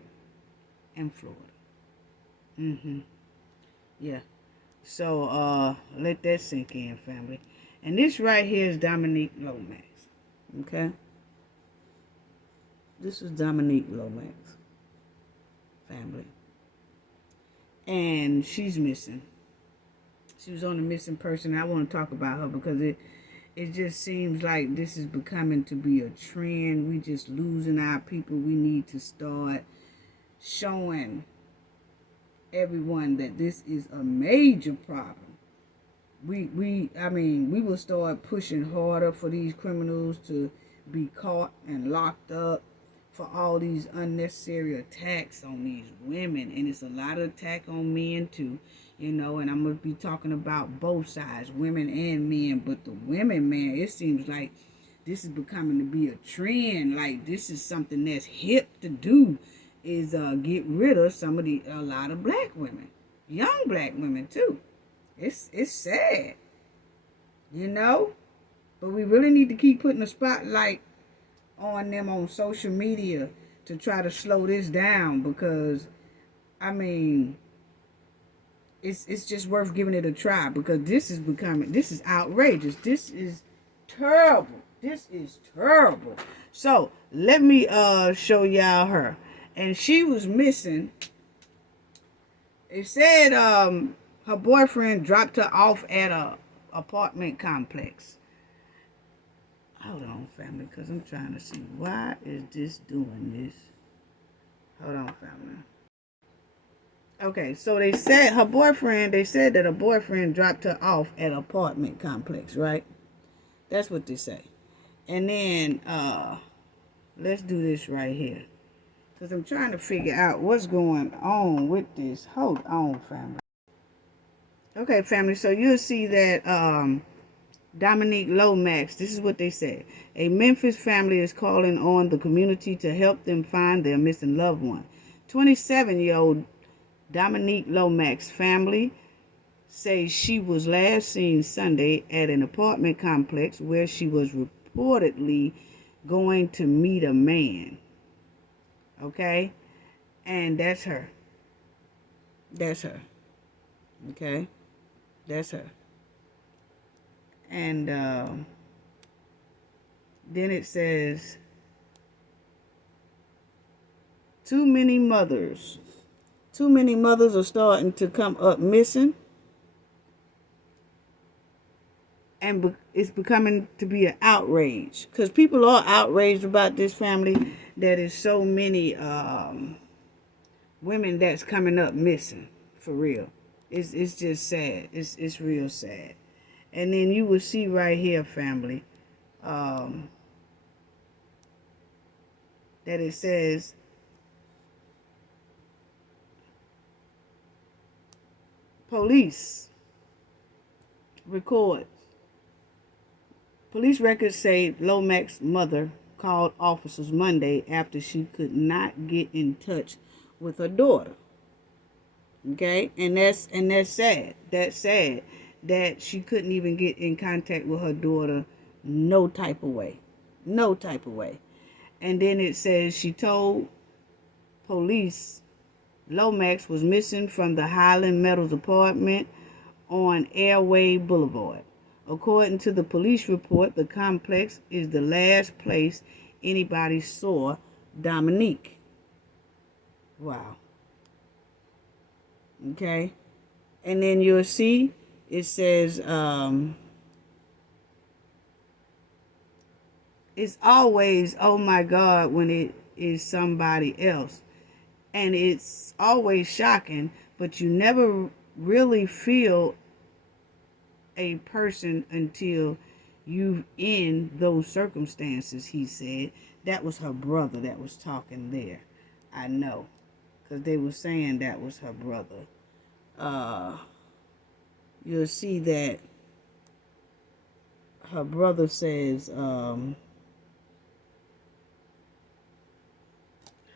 and Florida. Yeah. So let that sink in, family. And this right here is Dominique Lomax. Okay? This is Dominique Lomax family. And she's missing. She was on the missing person. I want to talk about her because it just seems like this is becoming to be a trend. We just losing our people. We need to start showing everyone that this is a major problem. We will start pushing harder for these criminals to be caught and locked up for all these unnecessary attacks on these women. And it's a lot of attack on men too, and I'm going to be talking about both sides, women and men. But the women, man, it seems like this is becoming to be a trend. Like, this is something that's hip to do, is get rid of a lot of black women, young black women too. It's sad, you know. But we really need to keep putting a spotlight on them on social media to try to slow this down, because I mean it's just worth giving it a try, because this is outrageous. This is terrible. This is terrible. So let me show y'all her. And she was missing. It said her boyfriend dropped her off at a apartment complex. Hold on, family, because I'm trying to see why is this doing this. Hold on, family. Okay, so they said that her boyfriend dropped her off at an apartment complex, right? That's what they say. And then let's do this right here, because I'm trying to figure out what's going on with this. Hold on, family. Okay, family, so you'll see that Dominique Lomax, this is what they said. A Memphis family is calling on the community to help them find their missing loved one. 27-year-old Dominique Lomax family says she was last seen Sunday at an apartment complex where she was reportedly going to meet a man. Okay? And that's her. That's her. Okay? That's her. And then it says, too many mothers are starting to come up missing, and it's becoming to be an outrage, because people are outraged about this family, that is so many women that's coming up missing, for real. It's just sad. It's real sad. And then you will see right here, family, that it says police records say Lomax's mother called officers Monday after she could not get in touch with her daughter. Okay, and that's sad. That's sad that she couldn't even get in contact with her daughter, no type of way. And then it says she told police Lomax was missing from the Highland Metals apartment on Airway Boulevard. According to the police report, the complex is the last place anybody saw Dominique. Wow. Okay. And then you'll see it says it's always, oh my God, when it is somebody else. And it's always shocking, but you never really feel a person until you in those circumstances, he said. That was her brother that was talking there. I know, because they were saying that was her brother. You'll see that her brother says, hold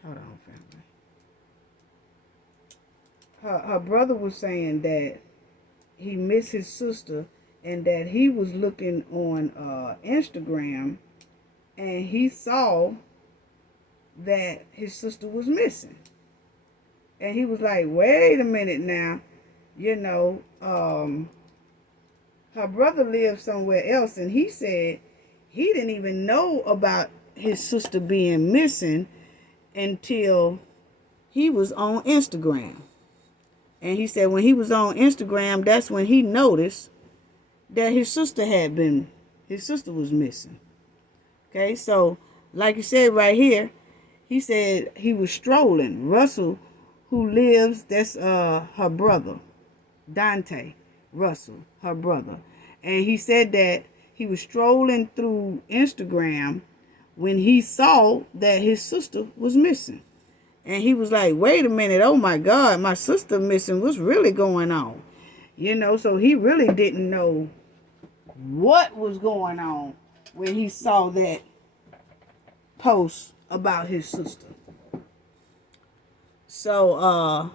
on, family. Her brother was saying that he missed his sister, and that he was looking on Instagram, and he saw that his sister was missing. And he was like, wait a minute now, you know, her brother lived somewhere else, and he said he didn't even know about his sister being missing until he was on Instagram. And he said when he was on Instagram, that's when he noticed that his sister was missing. Okay, so like he said right here, he said he was strolling. Russell, who lives, that's her brother, Dante Russell, her brother. And he said that he was strolling through Instagram when he saw that his sister was missing. And he was like, wait a minute, oh my God, my sister missing. What's really going on? You know, so he really didn't know what was going on when he saw that post about his sister. So,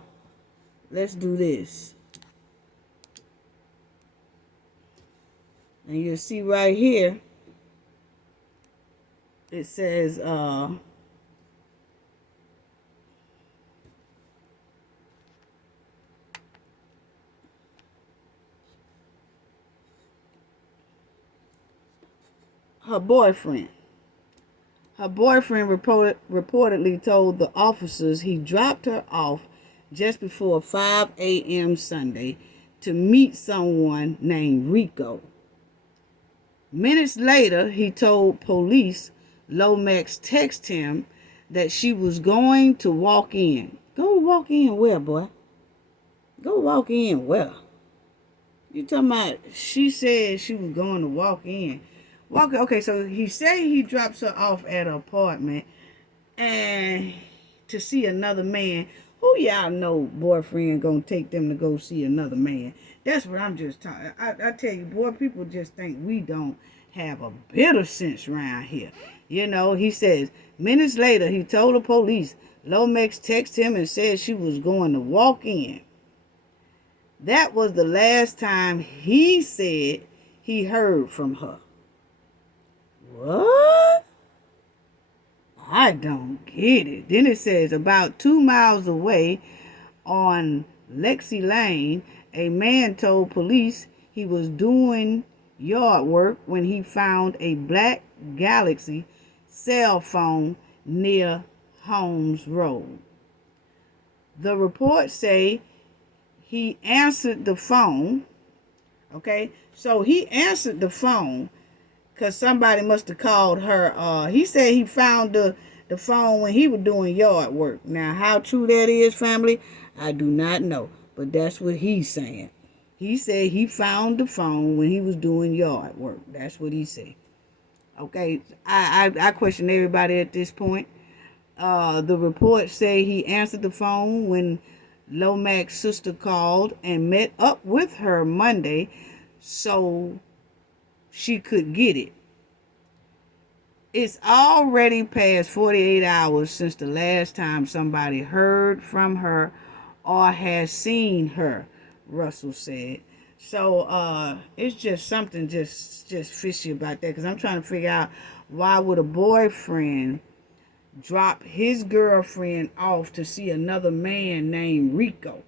let's do this. And you'll see right here, it says, her boyfriend. Her boyfriend reportedly told the officers he dropped her off just before 5 a.m. Sunday to meet someone named Rico. Minutes later, he told police Lomax texted him that she was going to walk in. Go walk in where, boy? Go walk in where? You talking about she said she was going to walk in. Okay, so he said he drops her off at her apartment and to see another man. Who y'all know boyfriend gonna take them to go see another man? That's what I'm just talking. I tell you, boy, people just think we don't have a bit of sense around here. You know, he says, minutes later, he told the police Lomax texted him and said she was going to walk in. That was the last time he said he heard from her. What? I don't get it. Then it says about 2 miles away on Lexi Lane, a man told police he was doing yard work when he found a black Galaxy cell phone near Holmes Road. The reports say he answered the phone. Okay, so he answered the phone because somebody must have called her. He said he found the phone when he was doing yard work. Now, how true that is, family, I do not know. But that's what he's saying. He said he found the phone when he was doing yard work. That's what he said. Okay, I question everybody at this point. The reports say he answered the phone when Lomax's sister called and met up with her Monday so she could get it. It's already past 48 hours since the last time somebody heard from her or has seen her, Russell said. So it's just something just fishy about that, because I'm trying to figure out why would a boyfriend drop his girlfriend off to see another man named Rico.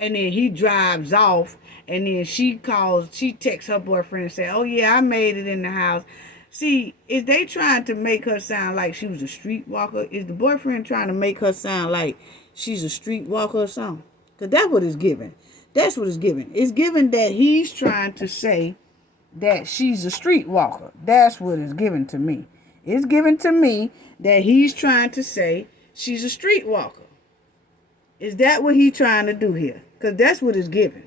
And then he drives off, and then she texts her boyfriend and say, oh yeah, I made it in the house. See, is they trying to make her sound like she was a streetwalker? Is the boyfriend trying to make her sound like she's a streetwalker or something? Because that's what it's given. That's what it's given. It's given that he's trying to say that she's a streetwalker. That's what it's given to me. It's given to me that he's trying to say she's a streetwalker. Is that what he's trying to do here? Because that's what it's given.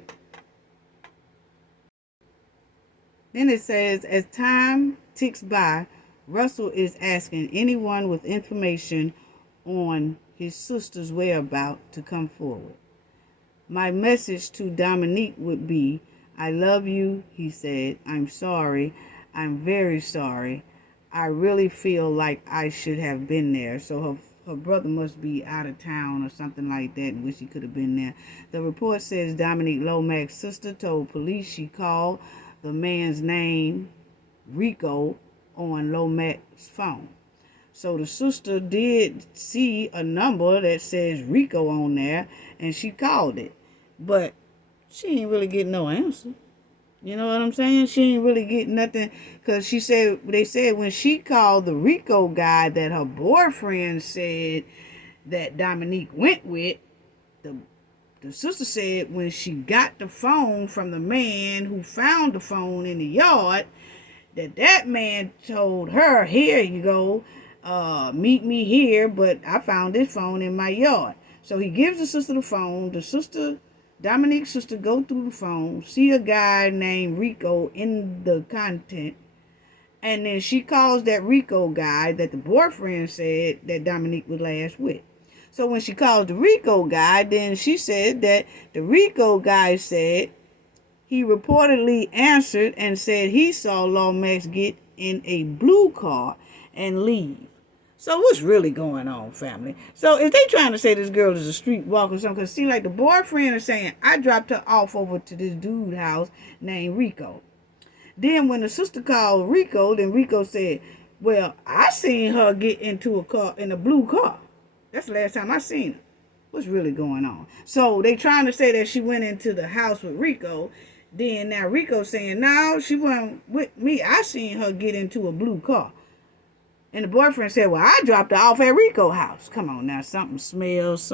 Then it says, as time ticks by, Russell is asking anyone with information on his sister's whereabouts to come forward. My message to Dominique would be, I love you, he said. I'm sorry. I'm very sorry. I really feel like I should have been there. So her brother must be out of town or something like that and wish he could have been there. The report says Dominique Lomax's sister told police she called the man's name, Rico, on Lomax's phone. So the sister did see a number that says Rico on there, and she called it. But she ain't really getting no answer. You know what I'm saying? She ain't really getting nothing, because they said when she called the Rico guy that her boyfriend said that Dominique went with, the sister said when she got the phone from the man who found the phone in the yard, that man told her, here you go, meet me here, but I found this phone in my yard. So he gives the sister the phone. The sister, Dominique's sister, go through the phone, see a guy named Rico in the content, and then she calls that Rico guy that the boyfriend said that Dominique was last with. So when she calls the Rico guy, then she said that the Rico guy said he reportedly answered and said he saw Lomax get in a blue car and leave. So what's really going on, family? So if they trying to say this girl is a streetwalker or something, because see, like the boyfriend is saying, I dropped her off over to this dude's house named Rico. Then when the sister called Rico, then Rico said, well, I seen her get into a car, in a blue car. That's the last time I seen her. What's really going on? So they trying to say that she went into the house with Rico. Then now Rico saying, no, she wasn't with me. I seen her get into a blue car. And the boyfriend said, well, I dropped her off at Rico's house. Come on now, something smells,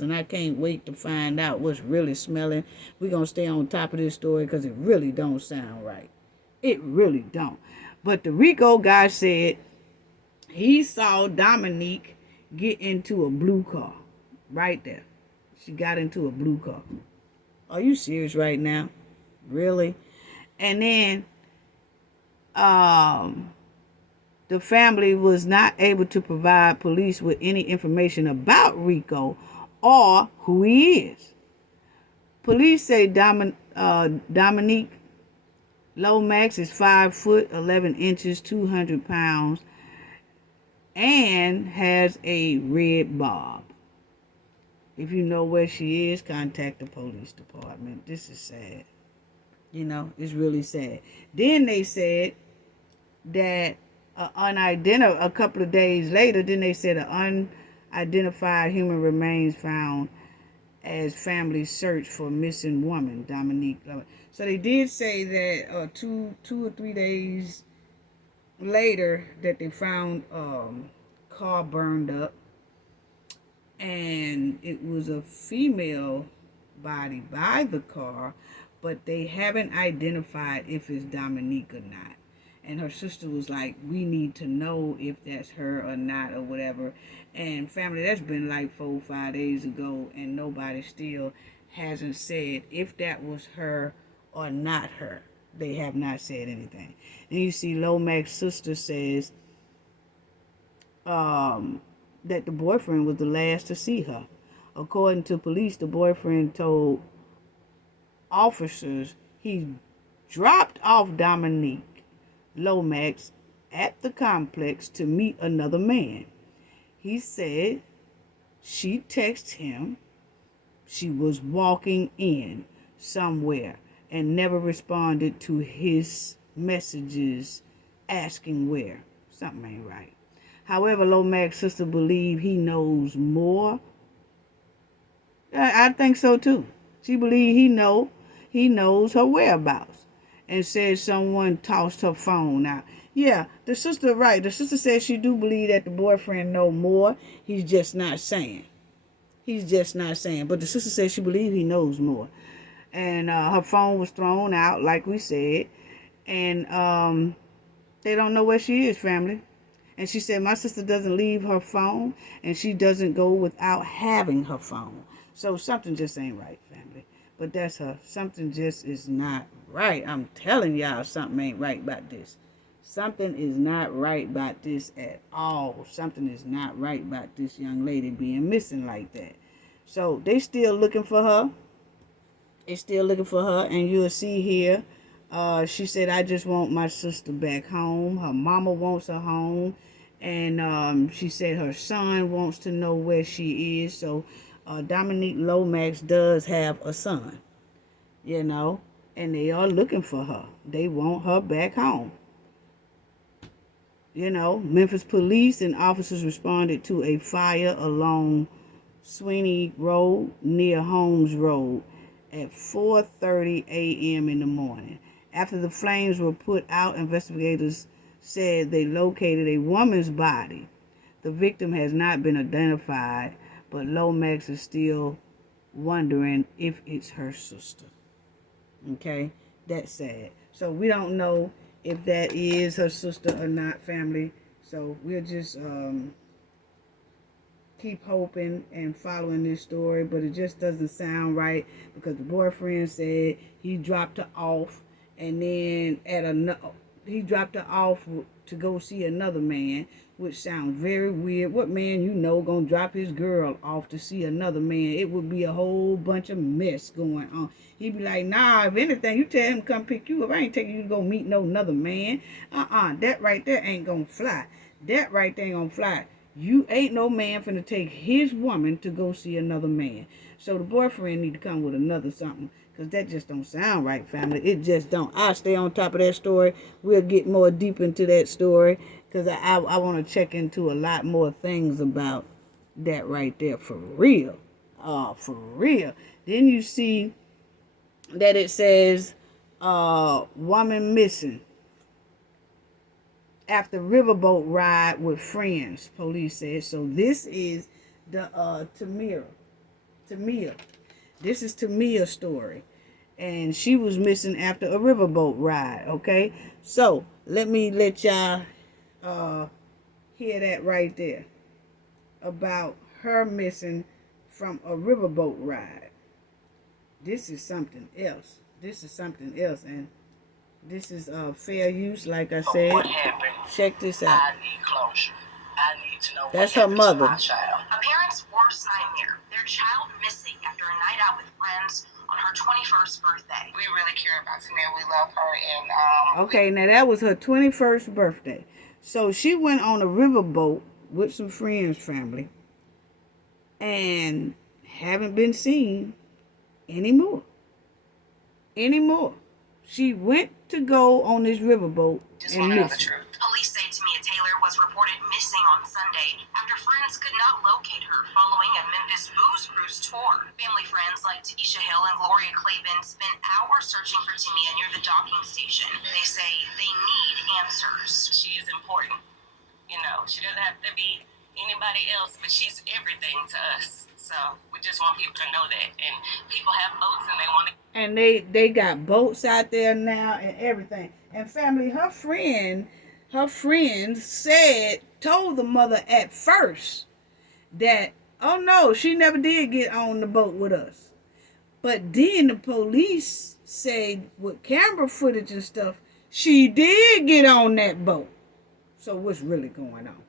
and I can't wait to find out what's really smelling. We're going to stay on top of this story because it really don't sound right. It really don't. But the Rico guy said he saw Dominique get into a blue car. Right there. She got into a blue car. Are you serious right now? Really? And then the family was not able to provide police with any information about Rico or who he is. Police say Dominique Lomax is 5 foot 11 inches, 200 pounds, and has a red bob. If you know where she is, contact the police department. This is sad. You know, it's really sad. Then they said that a couple of days later, then they said an unidentified human remains found as family search for missing woman, Dominique. So they did say that 2 or 3 days later that they found car burned up, and it was a female body by the car, but they haven't identified if it's Dominique or not. And her sister was like, we need to know if that's her or not or whatever. And family, that's been like 4 or 5 days ago, and nobody still hasn't said if that was her or not her. They have not said anything. And you see Lomax's sister says that the boyfriend was the last to see her. According to police, the boyfriend told officers he dropped off Dominique Lomax at the complex to meet another man. He said she texted him she was walking in somewhere and never responded to his messages asking where. Something ain't right. However, Lomax's sister believes he knows more. I think so too. She believes he knows her whereabouts, and says someone tossed her phone out. Yeah, the sister right. The sister says she do believe that the boyfriend know more. He's just not saying. But the sister says she believes he knows more. And her phone was thrown out, like we said. And they don't know where she is, family. And she said, my sister doesn't leave her phone, and she doesn't go without having her phone. So something just ain't right, family. But that's her. Something just is not right. I'm telling y'all, something ain't right about this. Something is not right about this at all. Something is not right about this young lady being missing like that. So they still looking for her. And you'll see here, she said, I just want my sister back home. Her mama wants her home. And she said her son wants to know where she is. So Dominique Lomax does have a son, and they are looking for her. They want her back home. Memphis police and officers responded to a fire along Sweeney Road near Holmes Road at 4:30 a.m. in the morning. After the flames were put out, investigators said they located a woman's body. The victim has not been identified, but Lomax is still wondering if it's her sister. Okay, that's sad. So we don't know if that is her sister or not, family. So we'll just keep hoping and following this story, but it just doesn't sound right because the boyfriend said he dropped her off, and then he dropped her off to go see another man, which sounds very weird. What man gonna drop his girl off to see another man? It would be a whole bunch of mess going on. He'd be like, nah, if anything, you tell him to come pick you up. I ain't taking you to go meet no another man. That right there ain't gonna fly. That right there ain't gonna fly. You ain't no man finna take his woman to go see another man. So the boyfriend need to come with another something. Because that just don't sound right, family. It just don't. I'll stay on top of that story. We'll get more deep into that story. Because I want to check into a lot more things about that right there. For real. For real. Then you see that it says, woman missing after riverboat ride with friends, police said. So this is the Tamia. This is Tamia's story. And she was missing after a riverboat ride, okay? So let me let y'all hear that right there about her missing from a riverboat ride. This is something else. This is something else. And this is fair use, like I said. What happened? Check this out. I need closure. I need to know. That's her mother. A parent's worst nightmare: their child missing after a night out with friends on her 21st birthday. We really care about Tamia. We love her. And okay, now that was her 21st birthday. So she went on a riverboat with some friends, family, and haven't been seen anymore. She went to go on this riverboat and missed. Police say Tamia Taylor was reported missing on Sunday after friends could not locate her following a Memphis Booze Cruise tour. Family friends like Tisha Hill and Gloria Claiborne spent hours searching for Tamia near the docking station. They say they need answers. She is important. You know, she doesn't have to be anybody else, but she's everything to us. So we just want people to know that. And people have boats and they want to. And they got boats out there now and everything. And family, her friend told the mother at first that, oh no, she never did get on the boat with us. But then the police say with camera footage and stuff, she did get on that boat. So what's really going on?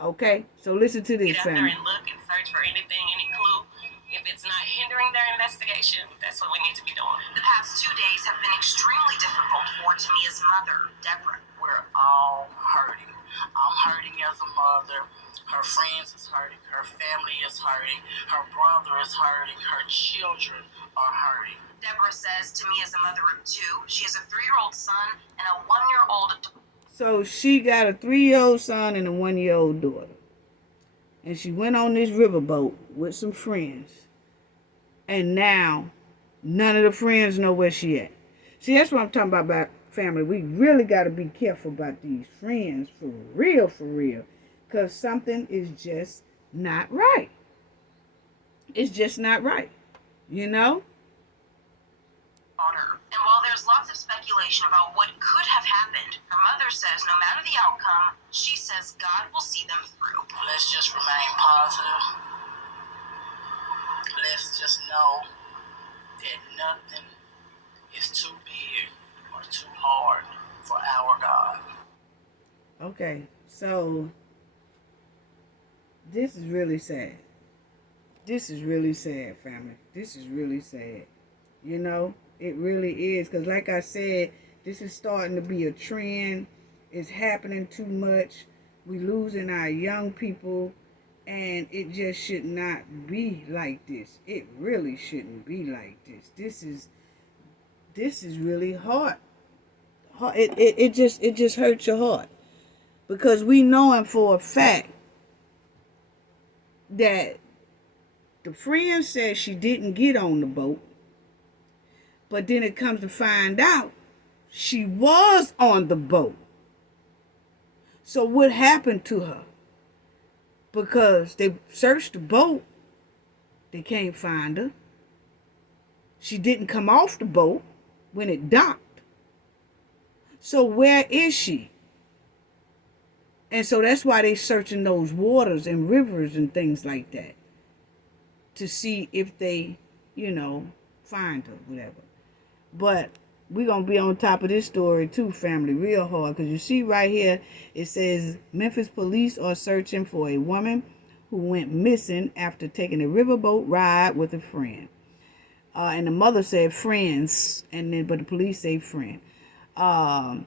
Okay, so listen to this, family. Get out there and look and search for anything, any clue. If it's not hindering their investigation, that's what we need to be doing. The past 2 days have been extremely difficult for Tamia's mother, Deborah. We're all hurting. I'm hurting as a mother. Her friends is hurting. Her family is hurting. Her brother is hurting. Her children are hurting. Deborah says Tamia's a mother of two. She has a 3-year-old son and a 1-year-old daughter. So she got a 3-year-old son and a 1-year-old daughter. And she went on this riverboat with some friends. And now, none of the friends know where she at. See, that's what I'm talking about family. We really got to be careful about these friends, for real. Because something is just not right. It's just not right. You know? And while there's lots of speculation about what could have happened, her mother says no matter the outcome, she says God will see them through. Let's just remain positive. Let's just know that nothing is too big or too hard for our God. Okay, so this is really sad. This is really sad, family. This is really sad. You know? It really is, because like I said, this is starting to be a trend. It's happening too much. We're losing our young people, and it just should not be like this. It really shouldn't be like this. This is really hard. It just hurts your heart, because we knowing for a fact that the friend said she didn't get on the boat. But then it comes to find out she was on the boat. So what happened to her? Because they searched the boat, they can't find her. She didn't come off the boat when it docked. So where is she? And so that's why they searching those waters and rivers and things like that, to see if they, find her, whatever. But we're going to be on top of this story too, family, real hard. Because you see right here, it says Memphis police are searching for a woman who went missing after taking a riverboat ride with a friend. And the mother said friends, but the police say friend. Tamia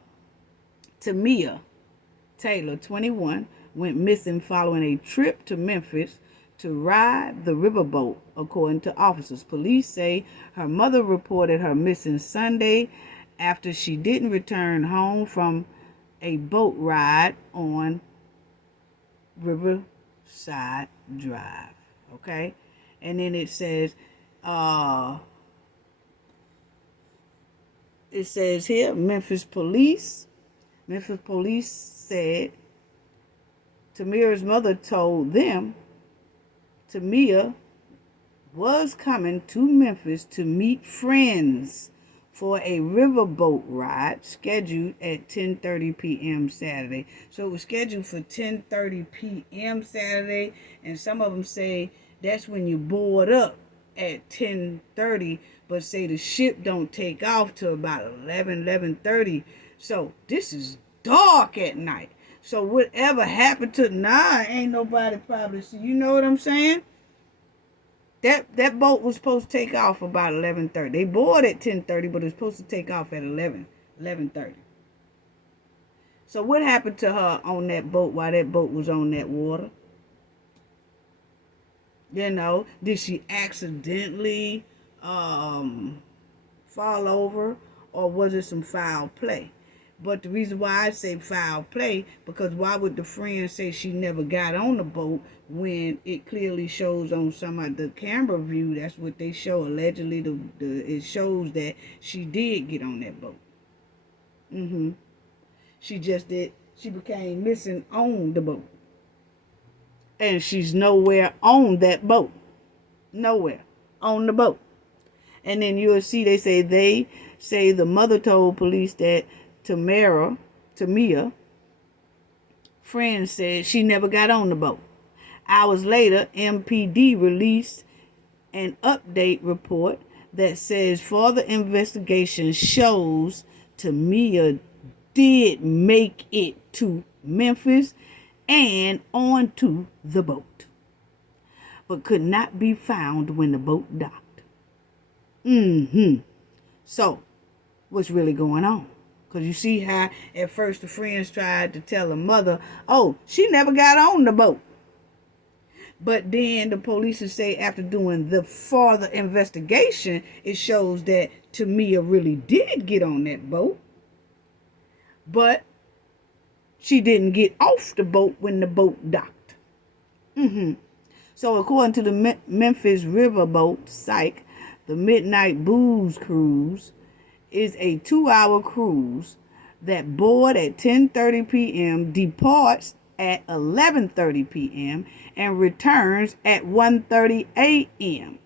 Taylor, 21, went missing following a trip to Memphis to ride the riverboat, according to officers. Police say her mother reported her missing Sunday after she didn't return home from a boat ride on Riverside Drive. Okay? And then it says, here, Memphis police said Tamia's mother told them Tamia was coming to Memphis to meet friends for a riverboat ride scheduled at 10:30 p.m. Saturday. So it was scheduled for 10:30 p.m. Saturday, and some of them say that's when you board up at 10:30, but say the ship don't take off till about 11:30. So this is dark at night. So whatever happened to ain't nobody probably see. You know what I'm saying? That boat was supposed to take off about 11:30. They board at 10:30, but it's supposed to take off at 11:30. So what happened to her on that boat while that boat was on that water? You know, did she accidentally fall over, or was it some foul play? But the reason why I say foul play, because why would the friend say she never got on the boat when it clearly shows on some of the camera view? That's what they show. Allegedly, it shows that she did get on that boat. She just did. She became missing on the boat. And she's nowhere on that boat. Nowhere on the boat. And then you'll see they say the mother told police that Tamia, friends said she never got on the boat. Hours later, MPD released an update report that says further investigation shows Tamia did make it to Memphis and onto the boat, but could not be found when the boat docked. So, what's really going on? Because you see how at first the friends tried to tell the mother, oh, she never got on the boat. But then the police say after doing the further investigation, it shows that Tamia really did get on that boat. But she didn't get off the boat when the boat docked. So according to the Memphis Riverboat Psych, the Midnight Booze Cruise is a 2-hour cruise that board at 10:30 p.m., departs at 11:30 p.m., and returns at 1:30 a.m.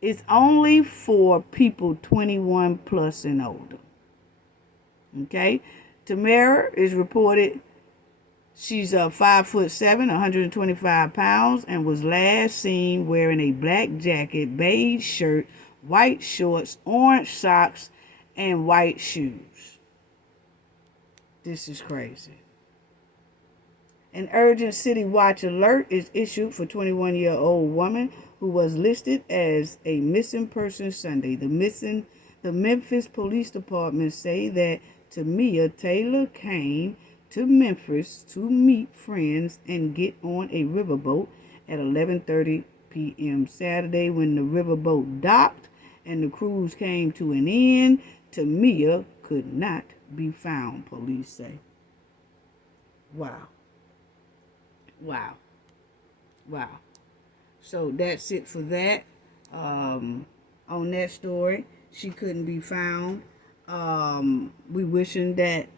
It's only for people 21 plus and older. Okay? Tamara is reported she's 5'7", 125 pounds, and was last seen wearing a black jacket, beige shirt, white shorts, orange socks, and white shoes. This is crazy. An urgent city watch alert is issued for 21-year-old woman who was listed as a missing person Sunday. The Memphis Police Department say that Tamia Taylor came to Memphis to meet friends and get on a riverboat at 11:30 p.m. Saturday. When the riverboat docked and the cruise came to an end, Tamia could not be found, police say. Wow. So that's it for that. On that story, she couldn't be found. We wishing that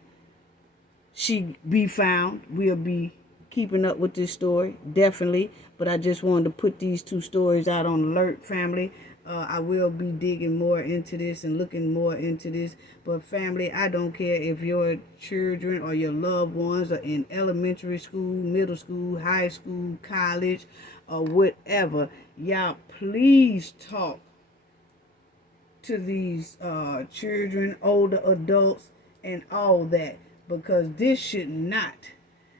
she be found. We'll be keeping up with this story, definitely. But I just wanted to put these two stories out on alert, family. I will be digging more into this and looking more into this. But family, I don't care if your children or your loved ones are in elementary school, middle school, high school, college, or whatever. Y'all, please talk to these children, older adults, and all that. Because this should not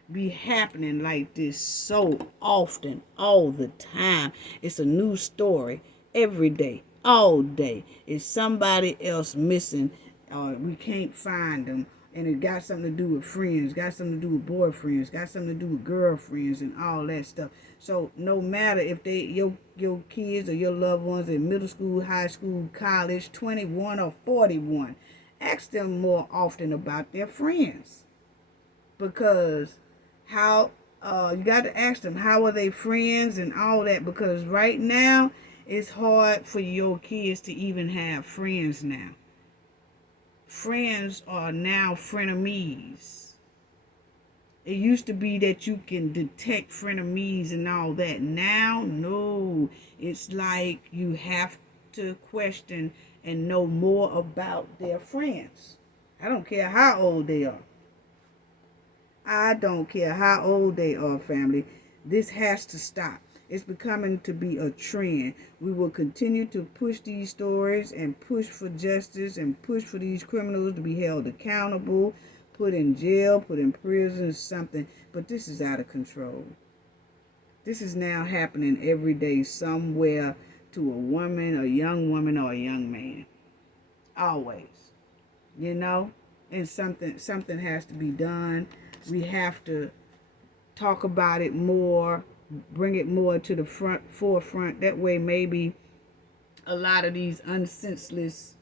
be happening like this so often, all the time. It's a new story every day, all day. Is somebody else missing, or we can't find them, And it got something to do with friends, got something to do with boyfriends, got something to do with girlfriends and all that stuff. So no matter if your kids or your loved ones in middle school, high school, college, 21 or 41, ask them more often about their friends. Because how you got to ask them how are they friends and all that, because right now it's hard for your kids to even have friends now. Friends are now frenemies. It used to be that you can detect frenemies and all that. Now, no. It's like you have to question and know more about their friends. I don't care how old they are. I don't care how old they are, family. This has to stop. It's becoming to be a trend. We will continue to push these stories and push for justice and push for these criminals to be held accountable, put in jail, put in prison, something. But this is out of control. This is now happening every day somewhere to a woman, a young woman, or a young man. Always. You know? And something has to be done. We have to talk about it more, bring it more to the forefront. That way maybe a lot of these unsenseless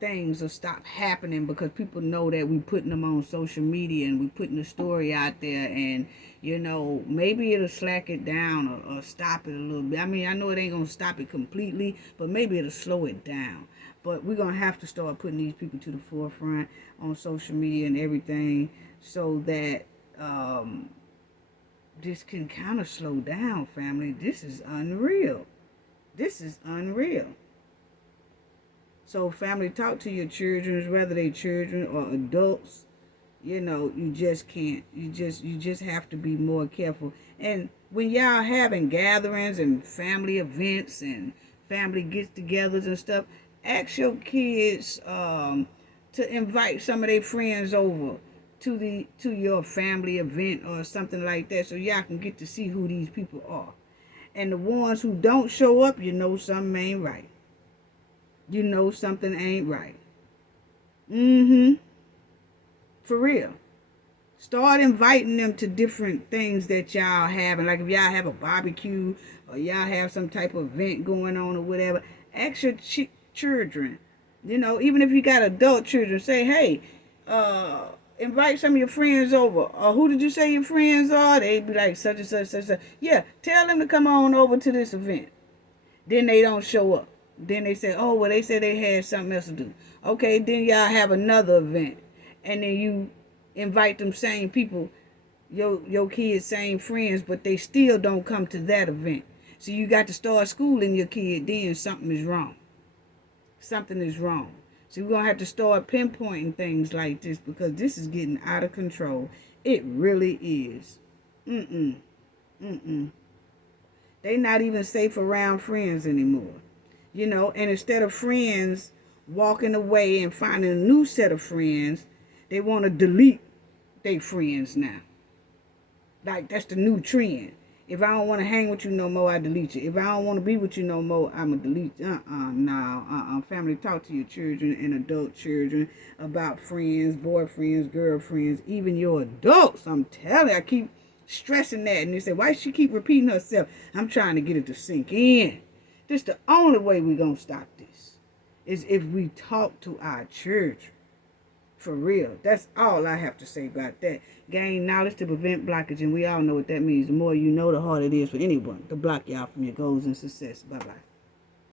things will stop happening, because people know that we putting them on social media and we putting the story out there, and maybe it'll slack it down or stop it a little bit. I mean, I know it ain't gonna stop it completely, but maybe it'll slow it down. But we're gonna have to start putting these people to the forefront on social media and everything, so that this can kind of slow down, family. This is unreal. This is unreal. So, family, talk to your children, whether they children or adults. You just can't. You just have to be more careful. And when y'all having gatherings and family events and family get-togethers and stuff, ask your kids to invite some of their friends over to your family event or something like that, so y'all can get to see who these people are. And the ones who don't show up, something ain't right. Something ain't right. For real. Start inviting them to different things that y'all have. And like if y'all have a barbecue or y'all have some type of event going on or whatever, ask your children. Even if you got adult children, say, hey, invite some of your friends over. Or who did you say your friends are? They'd be like such and such, such and such. Yeah, tell them to come on over to this event. Then they don't show up. Then they say, oh, well, they said they had something else to do. Okay, then y'all have another event. And then you invite them same people, your kids, same friends, but they still don't come to that event. So you got to start schooling your kid, then something is wrong. Something is wrong. So we're going to have to start pinpointing things like this, because this is getting out of control. It really is. They not even safe around friends anymore. And instead of friends walking away and finding a new set of friends, they want to delete their friends now. Like, that's the new trend. If I don't want to hang with you no more, I delete you. If I don't want to be with you no more, I'm going to delete you. Family, talk to your children and adult children about friends, boyfriends, girlfriends, even your adults. I'm telling you, I keep stressing that. And they say, why does she keep repeating herself? I'm trying to get it to sink in. This the only way we're going to stop this, is if we talk to our children. For real. That's all I have to say about that. Gain knowledge to prevent blockage, and we all know what that means. The more you know, the harder it is for anyone to block y'all from your goals and success. Bye-bye.